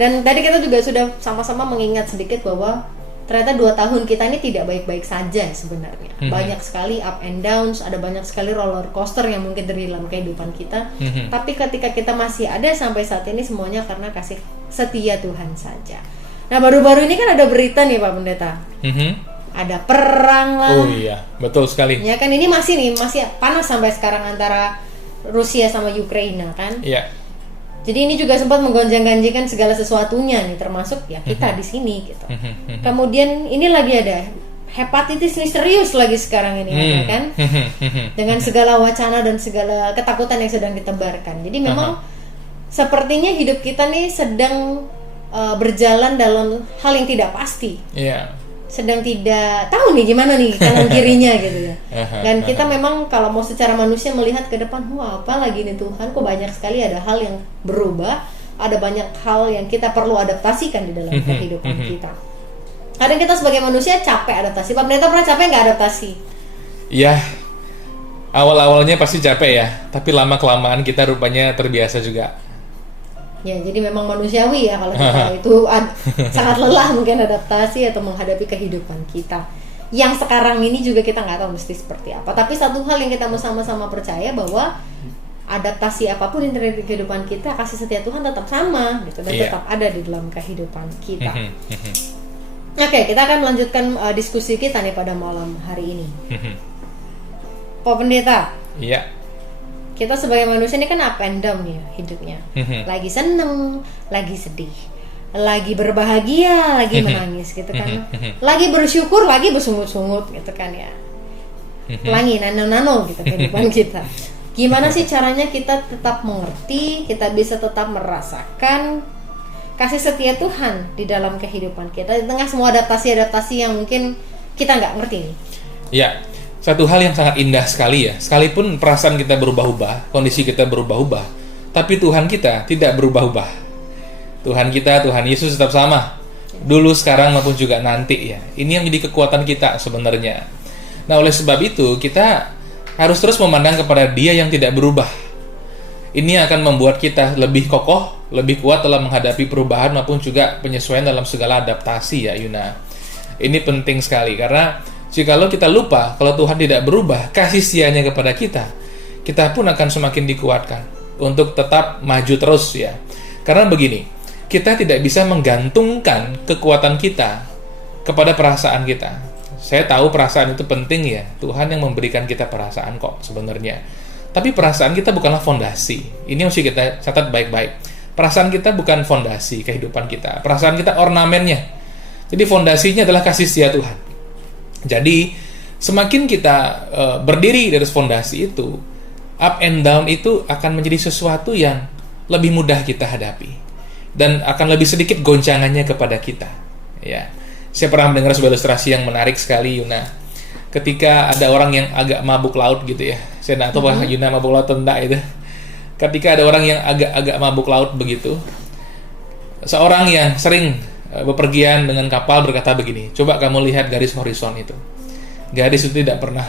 Dan tadi kita juga sudah sama-sama mengingat sedikit bahwa ternyata 2 tahun kita ini tidak baik-baik saja sebenarnya. Banyak sekali up and downs, ada banyak sekali roller coaster yang mungkin dari dalam kehidupan kita. Tapi ketika kita masih ada sampai saat ini, semuanya karena kasih setia Tuhan saja. Nah, baru-baru ini kan ada berita nih Pak Pendeta. Ada perang lah. Oh iya, betul sekali. Ya kan, ini masih panas sampai sekarang antara Rusia sama Ukraina kan. Iya. Jadi ini juga sempat menggonjang-ganjingkan segala sesuatunya nih, termasuk ya kita di sini gitu. Kemudian ini lagi ada hepatitis misterius lagi sekarang ini ya kan. Dengan segala wacana dan segala ketakutan yang sedang ditebarkan. Jadi memang sepertinya hidup kita nih sedang berjalan dalam hal yang tidak pasti. Iya. Sedang tidak tahu nih gimana nih kanan kirinya gitu ya. Dan kita memang kalau mau secara manusia melihat ke depan, wah apa lagi nih Tuhan, kok banyak sekali ada hal yang berubah, ada banyak hal yang kita perlu adaptasikan di dalam kehidupan kita. Kadang kita sebagai manusia capek adaptasi. Pak Pendeta pernah capek nggak adaptasi? Ya, awal-awalnya pasti capek ya, tapi lama-kelamaan kita rupanya terbiasa juga. Ya, jadi memang manusiawi ya kalau kita itu sangat lelah mungkin adaptasi atau menghadapi kehidupan kita. Yang sekarang ini juga kita nggak tahu mesti seperti apa. Tapi satu hal yang kita mau sama-sama percaya bahwa adaptasi apapun yang terjadi di kehidupan kita, kasih setia Tuhan tetap sama gitu, dan tetap ada di dalam kehidupan kita. Oke, kita akan melanjutkan diskusi kita nih pada malam hari ini. Pak Pendeta. Iya. Kita sebagai manusia ini kan up and down ya hidupnya. Lagi seneng, lagi sedih, lagi berbahagia, lagi menangis gitu kan. Lagi bersyukur, lagi bersungut-sungut gitu kan ya. Pelangi nano-nano gitu kehidupan kita. Gimana sih caranya kita tetap mengerti, kita bisa tetap merasakan kasih setia Tuhan di dalam kehidupan kita di tengah semua adaptasi-adaptasi yang mungkin kita nggak ngerti nih. Ya. Satu hal yang sangat indah sekali ya, sekalipun perasaan kita berubah-ubah, kondisi kita berubah-ubah, tapi Tuhan kita tidak berubah-ubah. Tuhan kita, Tuhan Yesus tetap sama, dulu, sekarang, maupun juga nanti ya. Ini yang menjadi kekuatan kita sebenarnya. Nah, oleh sebab itu, kita harus terus memandang kepada Dia yang tidak berubah. Ini akan membuat kita lebih kokoh, lebih kuat dalam menghadapi perubahan maupun juga penyesuaian dalam segala adaptasi ya Yuna. Ini penting sekali, karena jikalau kita lupa kalau Tuhan tidak berubah kasih setianya kepada kita, kita pun akan semakin dikuatkan untuk tetap maju terus ya. Karena begini, kita tidak bisa menggantungkan kekuatan kita kepada perasaan kita. Saya tahu perasaan itu penting ya, Tuhan yang memberikan kita perasaan kok sebenarnya. Tapi perasaan kita bukanlah fondasi. Ini mesti kita catat baik-baik. Perasaan kita bukan fondasi kehidupan kita. Perasaan kita ornamennya. Jadi fondasinya adalah kasih setia Tuhan. Jadi semakin kita berdiri dari fondasi itu, up and down itu akan menjadi sesuatu yang lebih mudah kita hadapi dan akan lebih sedikit goncangannya kepada kita. Ya, saya pernah mendengar sebuah ilustrasi yang menarik sekali Yuna. Ketika ada orang yang agak mabuk laut gitu ya, saya nggak tahu apakah Yuna mabuk laut atau enggak itu. Ketika ada orang yang agak mabuk laut begitu, seorang yang sering bepergian dengan kapal berkata begini, coba kamu lihat garis horizon itu. Garis itu tidak pernah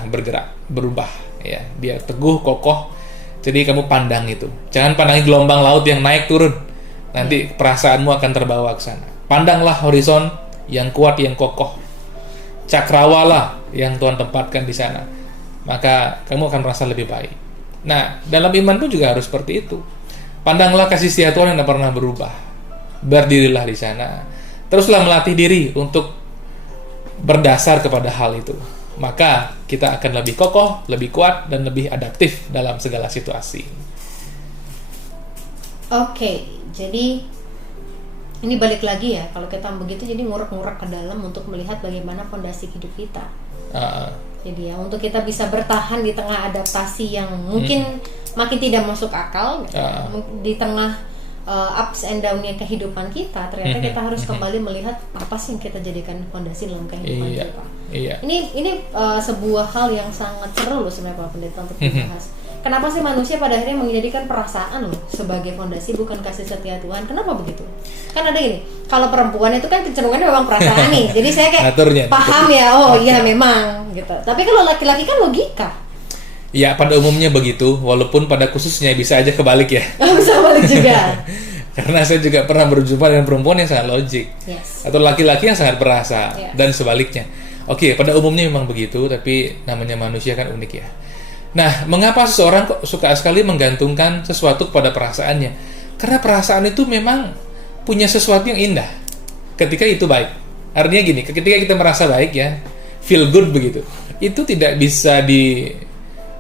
berubah ya. Dia teguh, kokoh. Jadi kamu pandang itu. Jangan pandangi gelombang laut yang naik turun. Nanti perasaanmu akan terbawa ke sana. Pandanglah horizon yang kuat, yang kokoh. Cakrawala yang Tuhan tempatkan di sana. Maka kamu akan merasa lebih baik. Nah, dalam iman pun juga harus seperti itu. Pandanglah kasih setia Tuhan yang tidak pernah berubah. Berdirilah di sana. Teruslah melatih diri untuk berdasar kepada hal itu. Maka kita akan lebih kokoh, lebih kuat, dan lebih adaptif dalam segala situasi. Oke, jadi ini balik lagi ya, kalau kita begitu jadi ngurek-ngurek ke dalam untuk melihat bagaimana fondasi hidup kita. Jadi ya, untuk kita bisa bertahan di tengah adaptasi yang mungkin makin tidak masuk akal, di tengah ups and down-nya kehidupan kita, ternyata kita harus kembali melihat apa sih yang kita jadikan fondasi dalam kehidupan kita. Ini sebuah hal yang sangat seru loh sebenarnya Pak Pendeta untuk dibahas. Kenapa sih manusia pada akhirnya menjadikan perasaan loh sebagai fondasi, bukan kasih setia Tuhan? Kenapa begitu? Kan ada ini, kalau perempuan itu kan kecenderungannya memang perasaan nih. Jadi saya kayak paham ya, iya memang gitu. Tapi kalau laki-laki kan logika. Ya, pada umumnya begitu, walaupun pada khususnya bisa aja kebalik ya. Bisa balik juga. Karena saya juga pernah berjumpa dengan perempuan yang sangat logik, atau laki-laki yang sangat perasa, dan sebaliknya. Oke, pada umumnya memang begitu, tapi namanya manusia kan unik ya. Nah, mengapa seseorang kok suka sekali menggantungkan sesuatu kepada perasaannya? Karena perasaan itu memang punya sesuatu yang indah ketika itu baik. Artinya gini, ketika kita merasa baik ya, feel good begitu, itu tidak bisa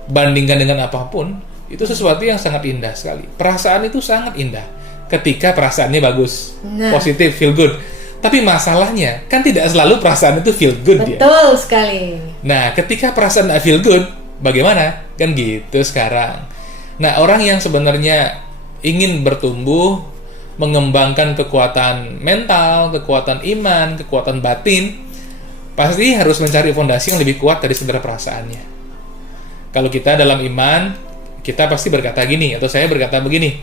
bandingkan dengan apapun. Itu sesuatu yang sangat indah sekali. Perasaan itu sangat indah ketika perasaannya bagus, positif, feel good. Tapi masalahnya kan tidak selalu perasaan itu feel good. Betul sekali. Nah, ketika perasaan feel good, bagaimana? Kan gitu sekarang. Nah, orang yang sebenarnya ingin bertumbuh, mengembangkan kekuatan mental, kekuatan iman, kekuatan batin, pasti harus mencari fondasi yang lebih kuat dari sekedar perasaannya. Kalau kita dalam iman, kita pasti berkata gini, atau saya berkata begini,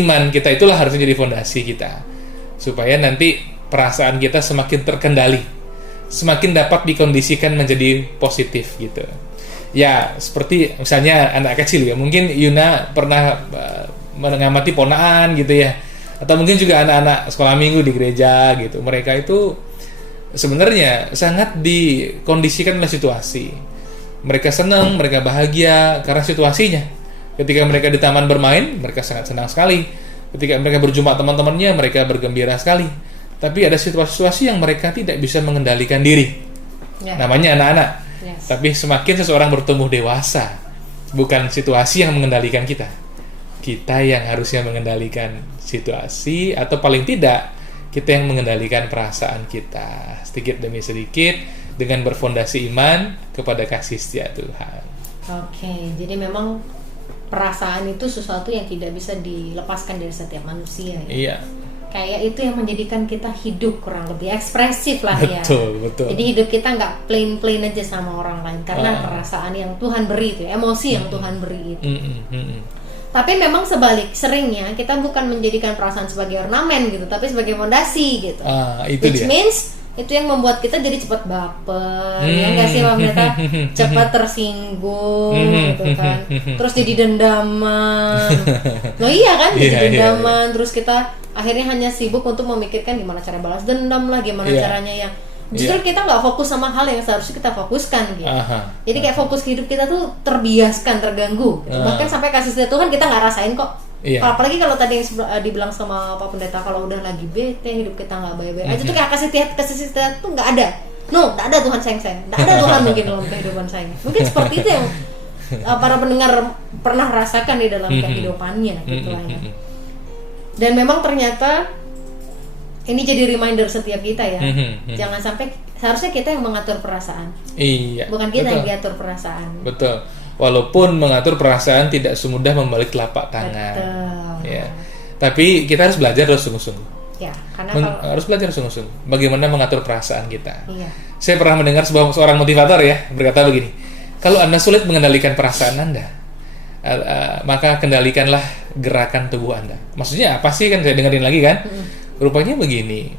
iman kita itulah harus menjadi fondasi kita, supaya nanti perasaan kita semakin terkendali, semakin dapat dikondisikan menjadi positif gitu. Ya, seperti misalnya anak kecil ya, mungkin Yuna pernah mengamati ponaan gitu ya, atau mungkin juga anak-anak sekolah minggu di gereja gitu. Mereka itu sebenarnya sangat dikondisikan oleh situasi. Mereka senang, mereka bahagia karena situasinya. Ketika mereka di taman bermain, mereka sangat senang sekali. Ketika mereka berjumpa teman-temannya, mereka bergembira sekali. Tapi ada situasi-situasi yang mereka tidak bisa mengendalikan diri. Namanya anak-anak. Tapi semakin seseorang bertumbuh dewasa, bukan situasi yang mengendalikan kita. Kita yang harusnya mengendalikan situasi, atau paling tidak kita yang mengendalikan perasaan kita. Sedikit demi sedikit, dengan berfondasi iman kepada kasih setia Tuhan. Oke, jadi memang perasaan itu sesuatu yang tidak bisa dilepaskan dari setiap manusia ya. Iya. Kayak itu yang menjadikan kita hidup kurang lebih ekspresif lah ya. Betul. Jadi hidup kita nggak plain aja sama orang lain, karena perasaan yang Tuhan beri itu, emosi yang Tuhan beri itu. Tapi memang seringnya kita bukan menjadikan perasaan sebagai ornamen gitu, tapi sebagai fondasi gitu. Which means itu yang membuat kita jadi cepat baper, ya nggak sih Pak Pendeta? Cepat tersinggung gitu kan, terus jadi dendaman. Loh iya kan, jadi dendaman. Terus kita akhirnya hanya sibuk untuk memikirkan gimana cara balas dendam lah, gimana caranya yang justru kita nggak fokus sama hal yang seharusnya kita fokuskan gitu. Jadi kayak fokus hidup kita tuh terbiaskan, terganggu gitu. Bahkan sampai kasih setia Tuhan kita nggak rasain kok. Apalagi kalau tadi yang dibilang sama Pak Pendeta, kalau udah lagi bete, hidup kita nggak baik-baik aja tuh kayak kasih setia tuh nggak ada. Nggak ada Tuhan sayang, nggak ada Tuhan mungkin dalam kehidupan saya. Mungkin seperti itu yang para pendengar pernah rasakan di dalam kehidupannya gitu lah ya. Dan memang ternyata ini jadi reminder setiap kita ya. Jangan sampai, seharusnya kita yang mengatur perasaan. Bukan kita yang diatur perasaan. Betul. Walaupun mengatur perasaan tidak semudah membalik telapak tangan. Ya. Tapi kita harus belajar terus sungguh-sungguh. Ya, karena harus belajar sungguh-sungguh bagaimana mengatur perasaan kita. Saya pernah mendengar seorang motivator ya berkata begini, kalau Anda sulit mengendalikan perasaan Anda, maka kendalikanlah gerakan tubuh Anda. Maksudnya apa sih, kan saya dengerin lagi kan? Rupanya begini,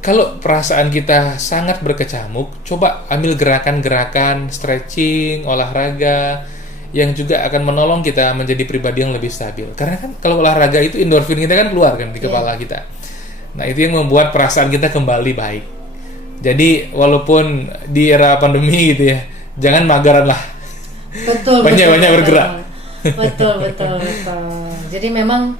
kalau perasaan kita sangat berkecamuk, coba ambil gerakan-gerakan stretching, olahraga yang juga akan menolong kita menjadi pribadi yang lebih stabil. Karena kan kalau olahraga itu endorfin kita kan keluar kan di kepala kita. Nah, itu yang membuat perasaan kita kembali baik. Jadi walaupun di era pandemi gitu ya, jangan magaran lah. Banyak-banyak bergerak. Betul. Jadi memang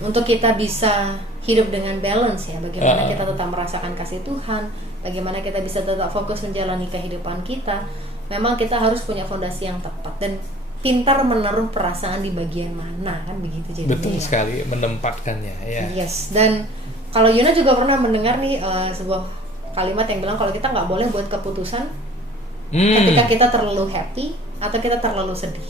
untuk kita bisa hidup dengan balance ya, bagaimana kita tetap merasakan kasih Tuhan, bagaimana kita bisa tetap fokus menjalani kehidupan kita, memang kita harus punya fondasi yang tepat dan pintar menaruh perasaan di bagian mana, kan begitu jadinya. Betul sekali, menempatkannya ya. Yes, dan kalau Yuna juga pernah mendengar nih sebuah kalimat yang bilang kalau kita nggak boleh buat keputusan ketika kita terlalu happy atau kita terlalu sedih.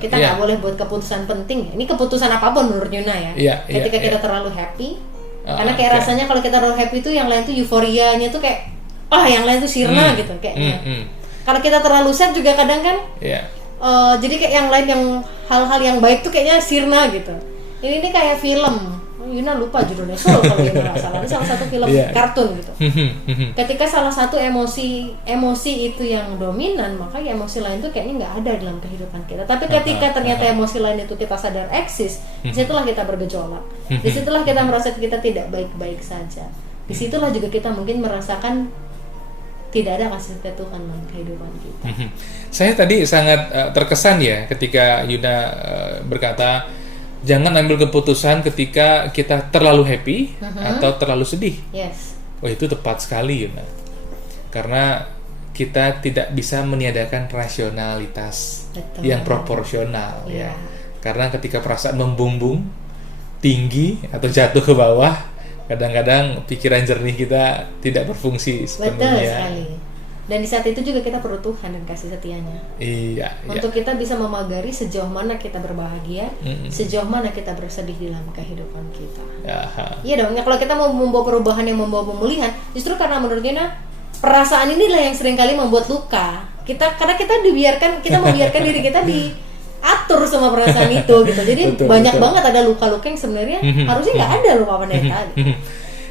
Kita nggak boleh buat keputusan penting. Ini keputusan apapun menurut Yuna ya. Ketika kita terlalu happy, karena kayak rasanya kalau kita terlalu happy itu yang lain tuh euforianya tuh kayak yang lain tuh sirna gitu kayaknya. Kalau kita terlalu sad juga kadang kan, jadi kayak yang lain yang hal-hal yang baik tuh kayaknya sirna gitu. Ini kayak film. Yuna lupa judulnya, Soul kalau Yuna nggak salah. Ini salah satu film kartun gitu. Ketika salah satu emosi itu yang dominan, maka emosi lain tuh kayaknya nggak ada dalam kehidupan kita. Tapi ketika ternyata emosi lain itu kita sadar eksis, disitulah kita bergejolak. Disitulah kita merasa kita tidak baik-baik saja. Disitulah juga kita mungkin merasakan tidak ada kasih setia Tuhan dalam kehidupan kita. Saya tadi sangat terkesan ya ketika Yuna berkata, jangan ambil keputusan ketika kita terlalu happy atau terlalu sedih. Yes. Itu tepat sekali, Yuna. Karena kita tidak bisa meniadakan rasionalitas yang proporsional, ya. Karena ketika perasaan membumbung tinggi atau jatuh ke bawah, kadang-kadang pikiran jernih kita tidak berfungsi sepenuhnya. Betul sekali. Dan di saat itu juga kita perlu Tuhan dan kasih setianya. Untuk kita bisa memagari sejauh mana kita berbahagia, sejauh mana kita bersedih dalam kehidupan kita. Iya dong. Kalau kita mau membawa perubahan yang membawa pemulihan, justru karena menurut Yuna perasaan inilah yang seringkali membuat luka. Karena kita membiarkan diri kita diatur sama perasaan itu gitu. Jadi banyak banget ada luka-luka yang sebenarnya harusnya nggak ada loh Pak Pendeta. Gitu.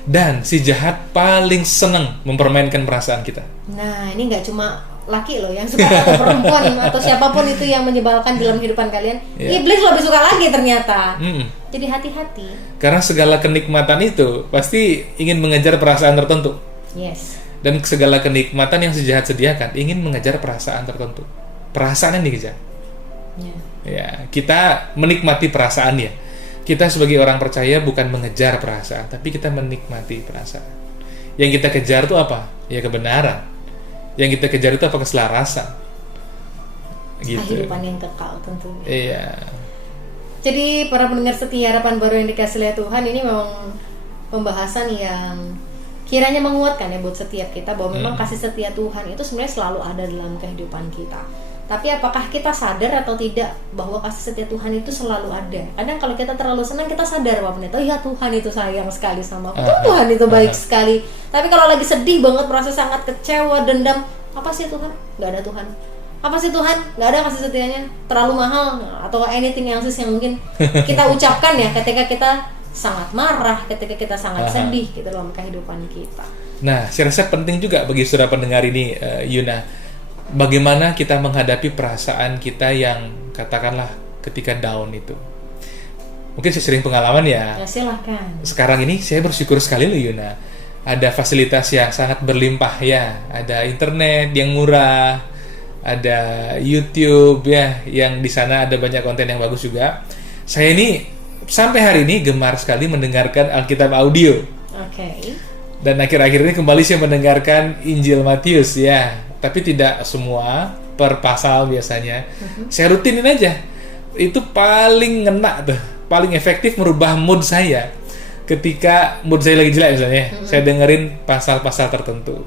Dan si jahat paling seneng mempermainkan perasaan kita. Nah, ini nggak cuma laki loh yang suka atau perempuan atau siapapun itu yang menyebalkan dalam kehidupan kalian. Iblis lebih suka lagi ternyata. Jadi hati-hati. Karena segala kenikmatan itu pasti ingin mengejar perasaan tertentu. Yes. Dan segala kenikmatan yang si jahat sediakan ingin mengejar perasaan tertentu. Perasaan yang dikejar. Ya, kita menikmati perasaannya. Kita sebagai orang percaya bukan mengejar perasaan, tapi kita menikmati perasaan. Yang kita kejar itu apa? Ya kebenaran. Yang kita kejar itu apa? Keselarasan. Gitu. Kehidupan yang kekal tentunya. Iya. Jadi para pendengar setia harapan baru yang dikasih oleh Tuhan, ini memang pembahasan yang kiranya menguatkan ya buat setiap kita bahwa memang kasih setia Tuhan itu sebenarnya selalu ada dalam kehidupan kita. Tapi apakah kita sadar atau tidak bahwa kasih setia Tuhan itu selalu ada? Kadang kalau kita terlalu senang kita sadar Pak Pendeta, ya Tuhan itu sayang sekali sama aku, Tuhan itu baik sekali. Tapi kalau lagi sedih banget, merasa sangat kecewa, dendam, apa sih Tuhan? Gak ada Tuhan. Apa sih Tuhan? Gak ada kasih setianya. Terlalu mahal atau anything else yang mungkin kita ucapkan ya ketika kita sangat marah, ketika kita sangat sedih gitu dalam kehidupan kita. Nah, saya rasa penting juga bagi saudara pendengar ini, Yuna. Bagaimana kita menghadapi perasaan kita yang katakanlah ketika down itu. Mungkin saya sering pengalaman ya. Silahkan. Sekarang ini saya bersyukur sekali loh Yuna. Ada fasilitas yang sangat berlimpah ya. Ada internet yang murah, ada YouTube ya, yang di sana ada banyak konten yang bagus juga. Saya ini sampai hari ini gemar sekali mendengarkan Alkitab audio. Dan akhir-akhir ini kembali saya mendengarkan Injil Matius ya. Tapi tidak semua, per pasal biasanya. Saya rutinin aja. Itu paling ngena tuh, paling efektif merubah mood saya. Ketika mood saya lagi jelek misalnya, saya dengerin pasal-pasal tertentu.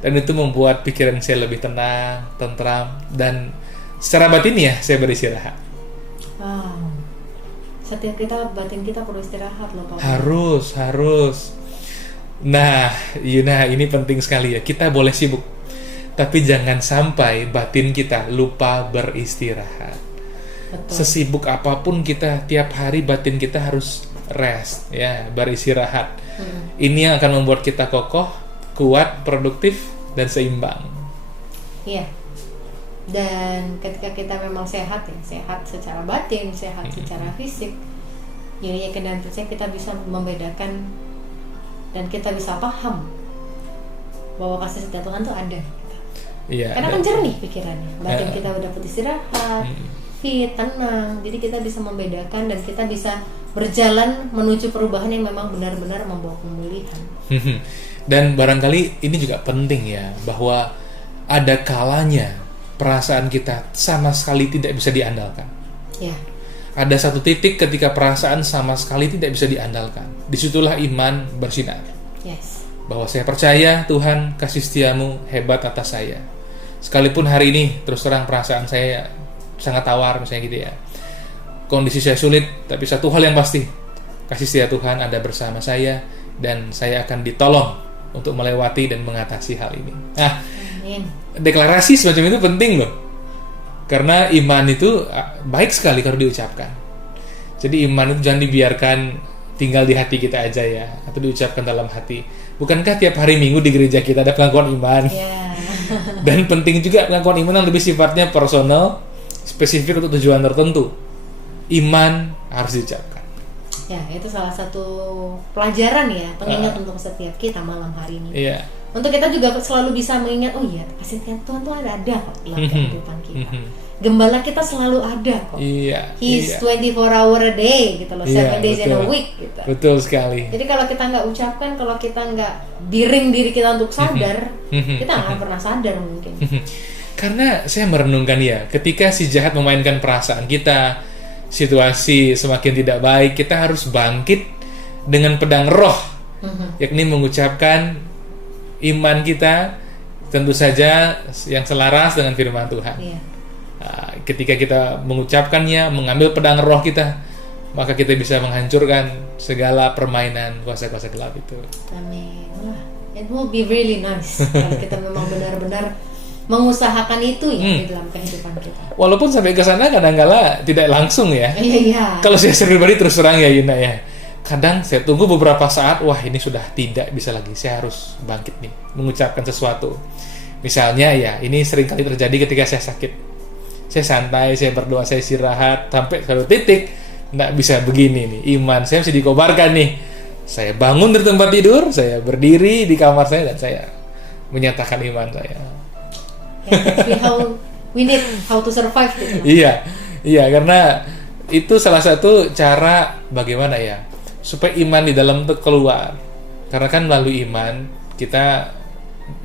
Dan itu membuat pikiran saya lebih tenang, tentram, dan secara batin ya saya beristirahat. Wow. Setiap batin kita perlu istirahat loh Pak. Harus. Nah, Yuna, ini penting sekali ya. Kita boleh sibuk, tapi jangan sampai batin kita lupa beristirahat. Betul. Sesibuk apapun kita, tiap hari batin kita harus rest, ya, beristirahat. Ini yang akan membuat kita kokoh, kuat, produktif, dan seimbang. Iya. Dan ketika kita memang sehat ya, sehat secara batin, sehat secara fisik, jadi yakin dan percaya kita bisa membedakan dan kita bisa paham bahwa kasih setia Tuhan itu ada. Iya, karena kan jernih pikirannya, batin kita udah dapat istirahat, fit, tenang, jadi kita bisa membedakan dan kita bisa berjalan menuju perubahan yang memang benar-benar membawa pemulihan. Dan barangkali ini juga penting ya, bahwa ada kalanya perasaan kita sama sekali tidak bisa diandalkan. Ya. Ada satu titik ketika perasaan sama sekali tidak bisa diandalkan. Disitulah iman bersinar. Yes. Bahwa saya percaya Tuhan kasih setiamu hebat atas saya. Sekalipun hari ini terus terang perasaan saya sangat tawar misalnya gitu ya. Kondisi saya sulit, tapi satu hal yang pasti, kasih setia Tuhan ada bersama saya dan saya akan ditolong untuk melewati dan mengatasi hal ini. Nah, Amin. deklarasi semacam itu penting loh. Karena iman itu baik sekali kalau diucapkan. Jadi iman itu jangan dibiarkan tinggal di hati kita aja ya, atau diucapkan dalam hati. Bukankah tiap hari Minggu di gereja kita ada pengakuan iman? Ya. Dan penting juga pengakuan iman yang lebih sifatnya personal, spesifik untuk tujuan tertentu. Iman harus diucapkan. Ya, itu salah satu pelajaran ya, pengingat untuk setiap kita malam hari ini. Iya. Untuk kita juga selalu bisa mengingat, oh iya, kasih Tuhan tuh ada kok dalam kehidupan kita. Gembala kita selalu ada kok. Iya. He's iya. 24 hour a day gitu loh, 7 days in a betul. week gitu. Betul sekali. Jadi kalau kita nggak ucapkan, kalau kita nggak biring diri kita untuk sadar, kita nggak akan pernah sadar mungkin. Karena saya merenungkan ya, ketika si jahat memainkan perasaan kita, situasi semakin tidak baik, kita harus bangkit dengan pedang roh, yakni mengucapkan iman kita tentu saja yang selaras dengan firman Tuhan. Iya. Ketika kita mengucapkannya, mengambil pedang roh kita, maka kita bisa menghancurkan segala permainan kuasa-kuasa gelap itu. Amin. Wah, it will be really nice kalau kita memang benar-benar mengusahakan itu ya di dalam kehidupan kita. Walaupun sampai ke sana kadang-kala tidak langsung ya. Iya. Kalau saya pribadi terus terang ya Yuna ya, kadang saya tunggu beberapa saat, wah ini sudah tidak bisa lagi, saya harus bangkit nih, mengucapkan sesuatu. Misalnya ya, ini sering kali terjadi ketika saya sakit. Saya santai, saya berdoa, saya istirahat, sampai satu titik, nggak bisa begini nih, iman saya mesti dikobarkan nih. Saya bangun dari tempat tidur, saya berdiri di kamar saya, dan saya menyatakan iman saya. That's how we need how to survive gitu. Iya, karena itu salah satu cara bagaimana ya, supaya iman di dalam itu keluar. Karena kan melalui iman kita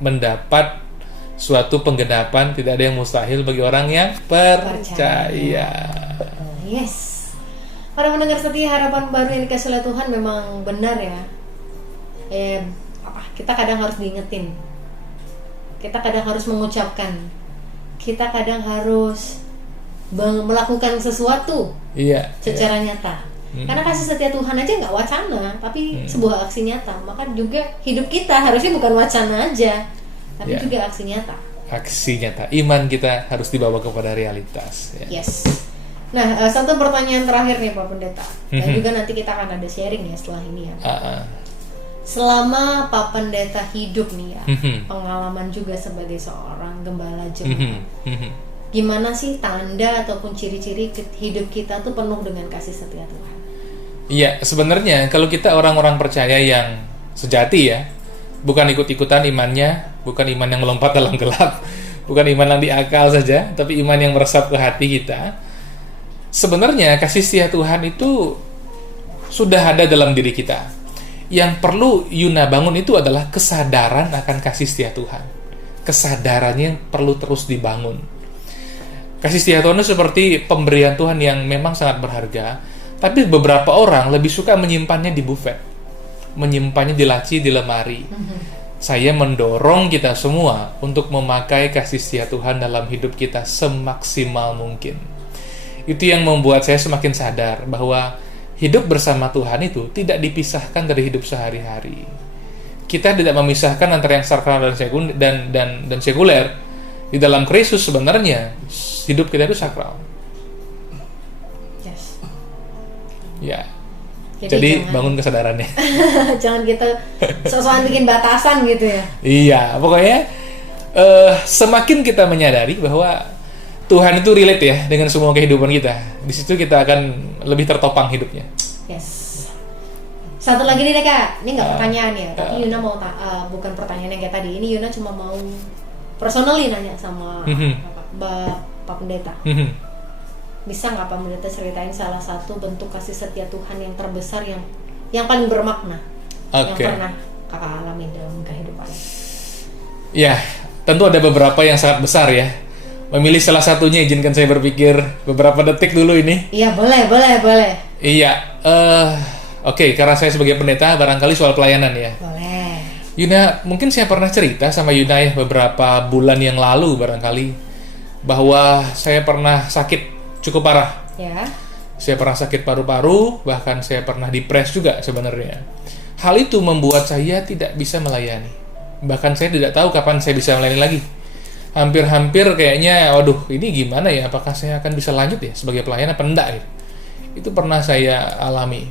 mendapat suatu penggenapan, tidak ada yang mustahil bagi orang yang percaya. Yes. Para pendengar setia harapan baru yang dikasih oleh Tuhan memang benar ya. Kita kadang harus diingetin. Kita kadang harus mengucapkan. Kita kadang harus melakukan sesuatu secara nyata. Karena kasih setia Tuhan aja nggak wacana, tapi sebuah aksi nyata. Maka juga hidup kita harusnya bukan wacana aja, tapi juga aksi nyata. Aksi nyata. Iman kita harus dibawa kepada realitas. Ya. Yes. Nah, satu pertanyaan terakhir nih Pak Pendeta. Dan juga nanti kita akan ada sharing ya setelah ini ya. Selama Pak Pendeta hidup nih ya, pengalaman juga sebagai seorang gembala jemaat. Gimana sih tanda ataupun ciri-ciri hidup kita tuh penuh dengan kasih setia Tuhan? Iya, sebenarnya kalau kita orang-orang percaya yang sejati ya, bukan ikut-ikutan imannya, bukan iman yang melompat dalam gelap, bukan iman yang di akal saja, tapi iman yang meresap ke hati kita. Sebenarnya kasih setia Tuhan itu sudah ada dalam diri kita. Yang perlu Yuna bangun itu adalah kesadaran akan kasih setia Tuhan. Kesadarannya yang perlu terus dibangun. Kasih setia Tuhan itu seperti pemberian Tuhan yang memang sangat berharga, tapi beberapa orang lebih suka menyimpannya di buffet, menyimpannya di laci, di lemari. Saya mendorong kita semua untuk memakai kasih setia Tuhan dalam hidup kita semaksimal mungkin. Itu yang membuat saya semakin sadar bahwa hidup bersama Tuhan itu tidak dipisahkan dari hidup sehari-hari. Kita tidak memisahkan antara yang sakral dan sekuler. Di dalam Kristus sebenarnya hidup kita itu sakral. Yes. Ya. Jadi bangun kesadarannya. Jangan kita soal bikin batasan gitu ya. Iya, pokoknya semakin kita menyadari bahwa Tuhan itu relate ya dengan semua kehidupan kita. Di situ kita akan lebih tertopang hidupnya. Yes. Satu lagi nih Kak, ini nggak pertanyaan ya, tapi Yuna mau bukan pertanyaan yang kayak tadi. Ini Yuna cuma mau personally nanya sama Pak Pendeta. Bisa nggak Pak Pendeta ceritain salah satu bentuk kasih setia Tuhan yang terbesar yang paling bermakna yang pernah Kakak alami dalam kehidupan? Ya, tentu ada beberapa yang sangat besar ya. Memilih salah satunya, izinkan saya berpikir beberapa detik dulu ini. Iya, boleh. Iya, oke, karena saya sebagai pendeta barangkali soal pelayanan ya. Boleh. Yuna, mungkin saya pernah cerita sama Yuna ya beberapa bulan yang lalu barangkali. bahwa saya pernah sakit cukup parah. Ya. Saya pernah sakit paru-paru, bahkan saya pernah depres juga sebenarnya. Hal itu membuat saya tidak bisa melayani. Bahkan saya tidak tahu kapan saya bisa melayani lagi. Hampir-hampir kayaknya, waduh, ini gimana ya? Apakah saya akan bisa lanjut ya sebagai pelayan apa enggak? Gitu. Itu pernah saya alami.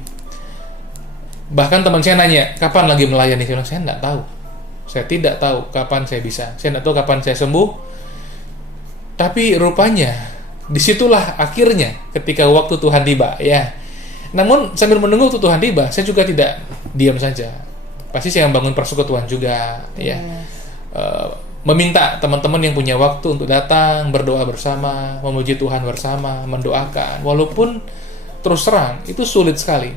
Bahkan teman saya nanya, kapan lagi melayani? Saya bilang, saya tidak tahu. Saya tidak tahu kapan saya bisa. Saya tidak tahu kapan saya sembuh. Tapi rupanya, disitulah akhirnya ketika waktu Tuhan tiba, ya. Namun sambil menunggu waktu Tuhan tiba, saya juga tidak diam saja. Pasti saya membangun persekutuan juga, ya. Meminta teman-teman yang punya waktu untuk datang, berdoa bersama, memuji Tuhan bersama, mendoakan. Walaupun terus terang itu sulit sekali.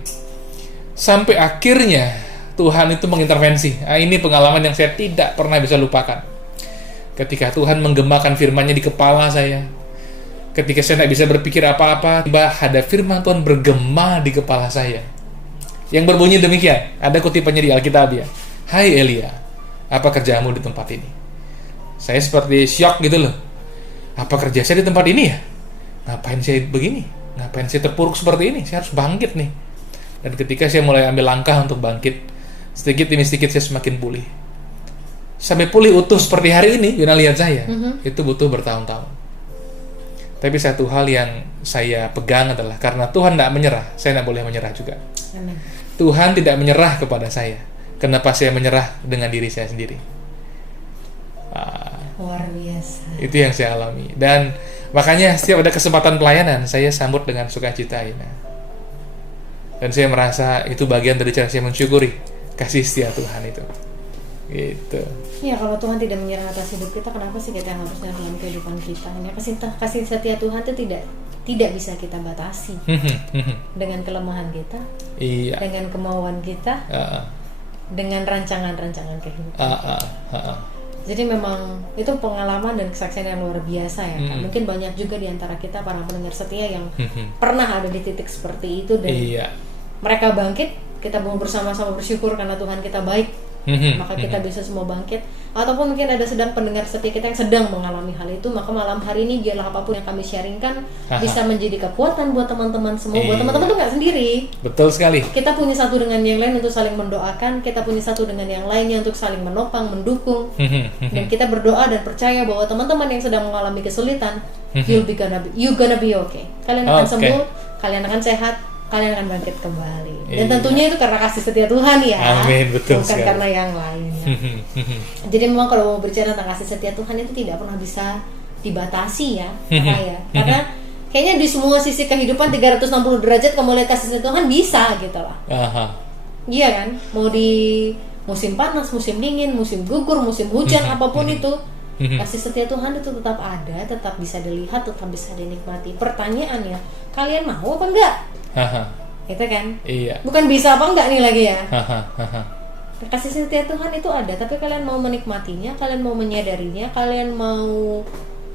Sampai akhirnya Tuhan itu mengintervensi. Nah, ini pengalaman yang saya tidak pernah bisa lupakan. Ketika Tuhan menggemakan firman-Nya di kepala saya. Ketika saya tidak bisa berpikir apa-apa, tiba ada firman Tuhan bergema di kepala saya. Yang berbunyi demikian. Ada kutipannya di Alkitab ya. Hai Elia, apa kerjamu di tempat ini? Saya seperti syok gitu loh. Apa kerja saya di tempat ini ya? Ngapain saya begini? Ngapain saya terpuruk seperti ini? Saya harus bangkit nih. Dan ketika saya mulai ambil langkah untuk bangkit, sedikit demi sedikit saya semakin pulih. Sampai pulih utuh seperti hari ini, Yuna lihat saya, itu butuh bertahun-tahun. Tapi satu hal yang saya pegang adalah karena Tuhan tidak menyerah, saya tidak boleh menyerah juga. Amin. Tuhan tidak menyerah kepada saya. Kenapa saya menyerah dengan diri saya sendiri? Luar biasa. Itu yang saya alami. Dan makanya setiap ada kesempatan pelayanan, saya sambut dengan sukacita. Dan saya merasa itu bagian dari cara saya mensyukuri kasih setia Tuhan itu. Gitu. Ya, kalau Tuhan tidak menyerah atas hidup kita, kenapa sih kita yang harusnya dalam kehidupan kita? Hanya kasih setia Tuhan itu tidak bisa kita batasi dengan kelemahan kita, iya, dengan kemauan kita, dengan rancangan-rancangan kehidupan. Jadi memang itu pengalaman dan kesaksian yang luar biasa ya kan. Mungkin banyak juga di antara kita para pendengar setia yang pernah ada di titik seperti itu dan mereka bangkit, kita mau bersama-sama bersyukur karena Tuhan kita baik. Maka kita bisa semua bangkit. Ataupun mungkin ada sedang pendengar setia kita yang sedang mengalami hal itu, maka malam hari ini biarlah apapun yang kami sharingkan bisa menjadi kekuatan buat teman-teman semua. Buat teman-teman tuh gak sendiri. Betul sekali. Kita punya satu dengan yang lain untuk saling mendoakan. Kita punya satu dengan yang lainnya untuk saling menopang, mendukung. Dan kita berdoa dan percaya bahwa teman-teman yang sedang mengalami kesulitan, you gonna be okay. Kalian akan sembuh, kalian akan sehat, kalian akan bangkit kembali. Dan tentunya itu karena kasih setia Tuhan ya. Amin, betul bukan sekali. Karena yang lain. Jadi memang kalau mau berbicara tentang kasih setia Tuhan itu tidak pernah bisa dibatasi ya. Apa ya? Karena kayaknya di semua sisi kehidupan 360 derajat kamu lihat kasih setia Tuhan bisa gitu lah. Iya kan? Mau di musim panas, musim dingin, musim gugur, musim hujan, apapun itu, kasih setia Tuhan itu tetap ada, tetap bisa dilihat, tetap bisa dinikmati. Pertanyaannya, kalian mau apa enggak? Itu kan? Iya. Bukan bisa apa enggak nih lagi ya? Kasih setia Tuhan itu ada, tapi kalian mau menikmatinya, kalian mau menyadarinya, kalian mau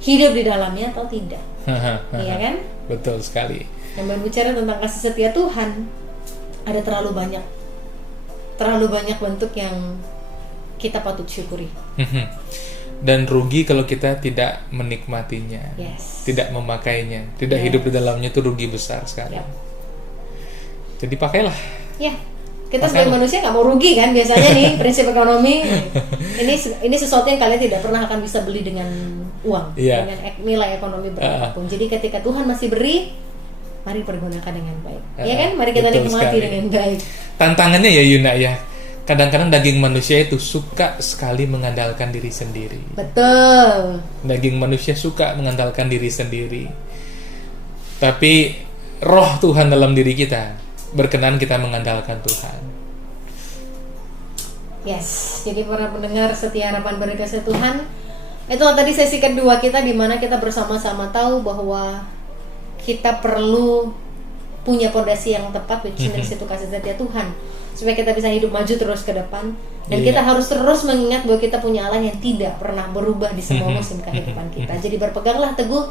hidup di dalamnya atau tidak? Iya kan? Betul sekali. Yang berbicara tentang kasih setia Tuhan, ada terlalu banyak bentuk yang kita patut syukuri. Dan rugi kalau kita tidak menikmatinya, tidak memakainya, tidak hidup di dalamnya, itu rugi besar sekali. Jadi pakailah. Ya, kita sebagai manusia nggak mau rugi kan biasanya nih prinsip ekonomi. Ini sesuatu yang kalian tidak pernah akan bisa beli dengan uang, dengan nilai ekonomi berapapun. Jadi ketika Tuhan masih beri, mari pergunakan dengan baik. Ya kan? Mari kita nikmati dengan baik. Tantangannya ya Yuna ya. Kadang-kadang daging manusia itu suka sekali mengandalkan diri sendiri. Betul. Daging manusia suka mengandalkan diri sendiri. Tapi roh Tuhan dalam diri kita berkenan kita mengandalkan Tuhan. Yes. Jadi para pendengar setia harapan berkasih Tuhan, itulah tadi sesi kedua kita di mana kita bersama-sama tahu bahwa kita perlu punya pondasi yang tepat, which means itu kasih setia Tuhan, supaya kita bisa hidup maju terus ke depan. Dan kita harus terus mengingat bahwa kita punya Allah yang tidak pernah berubah di semua musim kehidupan kita. Jadi berpeganglah teguh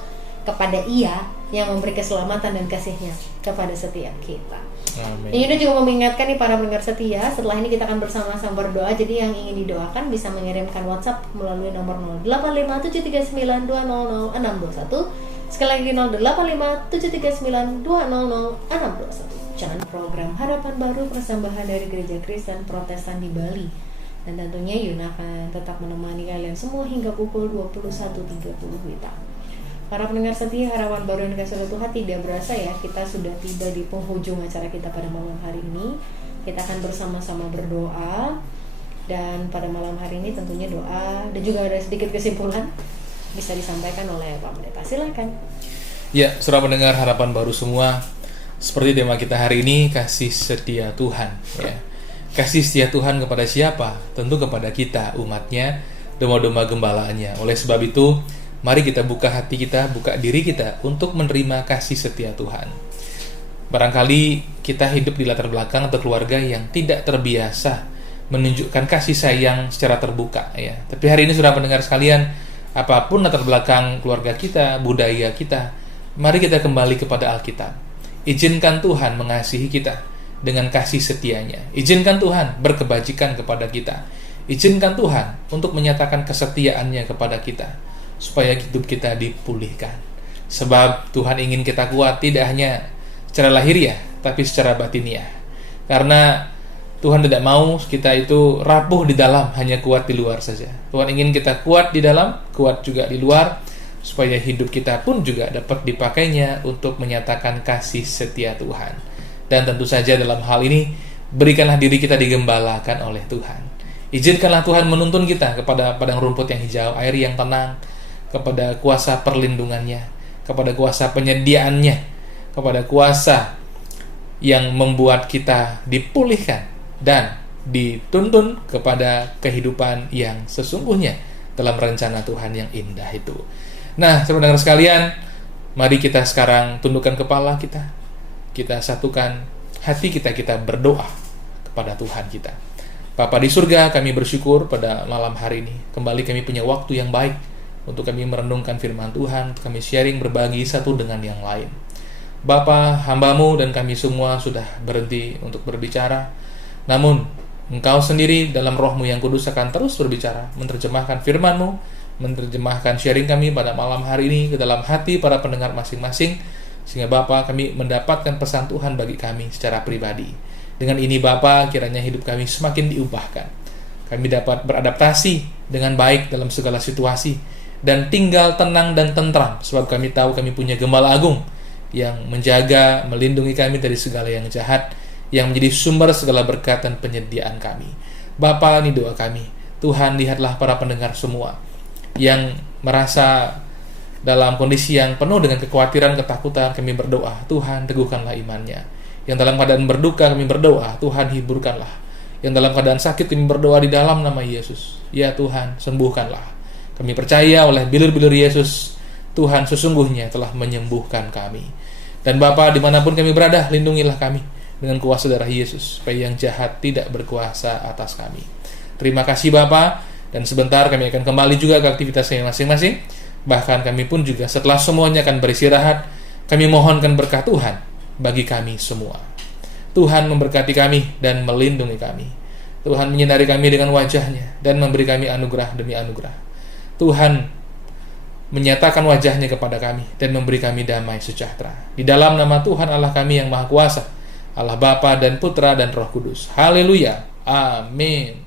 kepada Ia yang memberi keselamatan dan kasih-Nya kepada setiap kita. Amin. Ini juga mengingatkan nih para pendengar setia, setelah ini kita akan bersama-sama berdoa. Jadi yang ingin didoakan bisa mengirimkan WhatsApp melalui nomor 085739200621. Sekali lagi 085739200621. Channel program Harapan Baru, persembahan dari Gereja Kristen Protestan di Bali. Dan tentunya Yuna akan tetap menemani kalian semua hingga pukul 21.30 WITA. Para pendengar setia Harapan Baru yang dikasih oleh Tuhan, tidak berasa ya, kita sudah tiba di penghujung acara kita pada malam hari ini. Kita akan bersama-sama berdoa. Dan pada malam hari ini tentunya doa dan juga ada sedikit kesimpulan bisa disampaikan oleh Pak Pendeta. Silakan. Ya, saudara pendengar Harapan Baru semua, seperti tema kita hari ini, kasih setia Tuhan. Ya. Kasih setia Tuhan kepada siapa? Tentu kepada kita, umatnya, domba-domba gembalaannya. Oleh sebab itu, mari kita buka hati kita, buka diri kita untuk menerima kasih setia Tuhan. Barangkali kita hidup di latar belakang atau keluarga yang tidak terbiasa menunjukkan kasih sayang secara terbuka, ya. Tapi hari ini sudah pendengar sekalian, apapun latar belakang keluarga kita, budaya kita, mari kita kembali kepada Alkitab. Izinkan Tuhan mengasihi kita dengan kasih setianya. Izinkan Tuhan berkebajikan kepada kita. Izinkan Tuhan untuk menyatakan kesetiaannya kepada kita, supaya hidup kita dipulihkan. Sebab Tuhan ingin kita kuat tidak hanya secara lahiriah, tapi secara batiniah. Karena Tuhan tidak mau kita itu rapuh di dalam, hanya kuat di luar saja. Tuhan ingin kita kuat di dalam, kuat juga di luar, supaya hidup kita pun juga dapat dipakainya untuk menyatakan kasih setia Tuhan. Dan tentu saja dalam hal ini, berikanlah diri kita digembalakan oleh Tuhan. Izinkanlah Tuhan menuntun kita kepada padang rumput yang hijau, air yang tenang, kepada kuasa perlindungannya, kepada kuasa penyediaannya, kepada kuasa yang membuat kita dipulihkan dan dituntun kepada kehidupan yang sesungguhnya dalam rencana Tuhan yang indah itu. Nah, saudara sekalian, mari kita sekarang tundukkan kepala kita, kita satukan hati kita, kita berdoa kepada Tuhan kita. Bapa di surga, kami bersyukur pada malam hari ini, kembali kami punya waktu yang baik untuk kami merenungkan firman Tuhan, kami sharing, berbagi satu dengan yang lain. Bapa, hamba-Mu dan kami semua sudah berhenti untuk berbicara, namun Engkau sendiri dalam Roh-Mu yang kudus akan terus berbicara, menerjemahkan firman-Mu, menerjemahkan sharing kami pada malam hari ini ke dalam hati para pendengar masing-masing, sehingga Bapa, kami mendapatkan pesan Tuhan bagi kami secara pribadi. Dengan ini Bapa, kiranya hidup kami semakin diubahkan, kami dapat beradaptasi dengan baik dalam segala situasi, dan tinggal tenang dan tentram, sebab kami tahu kami punya Gembala Agung yang menjaga, melindungi kami dari segala yang jahat, yang menjadi sumber segala berkat dan penyediaan kami. Bapa, ini doa kami. Tuhan, lihatlah para pendengar semua yang merasa dalam kondisi yang penuh dengan kekhawatiran, ketakutan. Kami berdoa, Tuhan, teguhkanlah imannya. Yang dalam keadaan berduka, kami berdoa, Tuhan, hiburkanlah. Yang dalam keadaan sakit, kami berdoa di dalam nama Yesus. Ya Tuhan, sembuhkanlah. Kami percaya oleh bilur-bilur Yesus, Tuhan sesungguhnya telah menyembuhkan kami. Dan Bapa, dimanapun kami berada, lindungilah kami dengan kuasa darah Yesus, supaya yang jahat tidak berkuasa atas kami. Terima kasih Bapa, dan sebentar kami akan kembali juga ke aktivitasnya masing-masing. Bahkan kami pun juga setelah semuanya akan beristirahat, kami mohonkan berkat Tuhan bagi kami semua. Tuhan memberkati kami dan melindungi kami. Tuhan menyinari kami dengan wajah-Nya dan memberi kami anugerah demi anugerah. Tuhan menyatakan wajah-Nya kepada kami dan memberi kami damai sejahtera. Di dalam nama Tuhan Allah kami yang Maha Kuasa, Allah Bapa dan Putra dan Roh Kudus. Haleluya. Amin.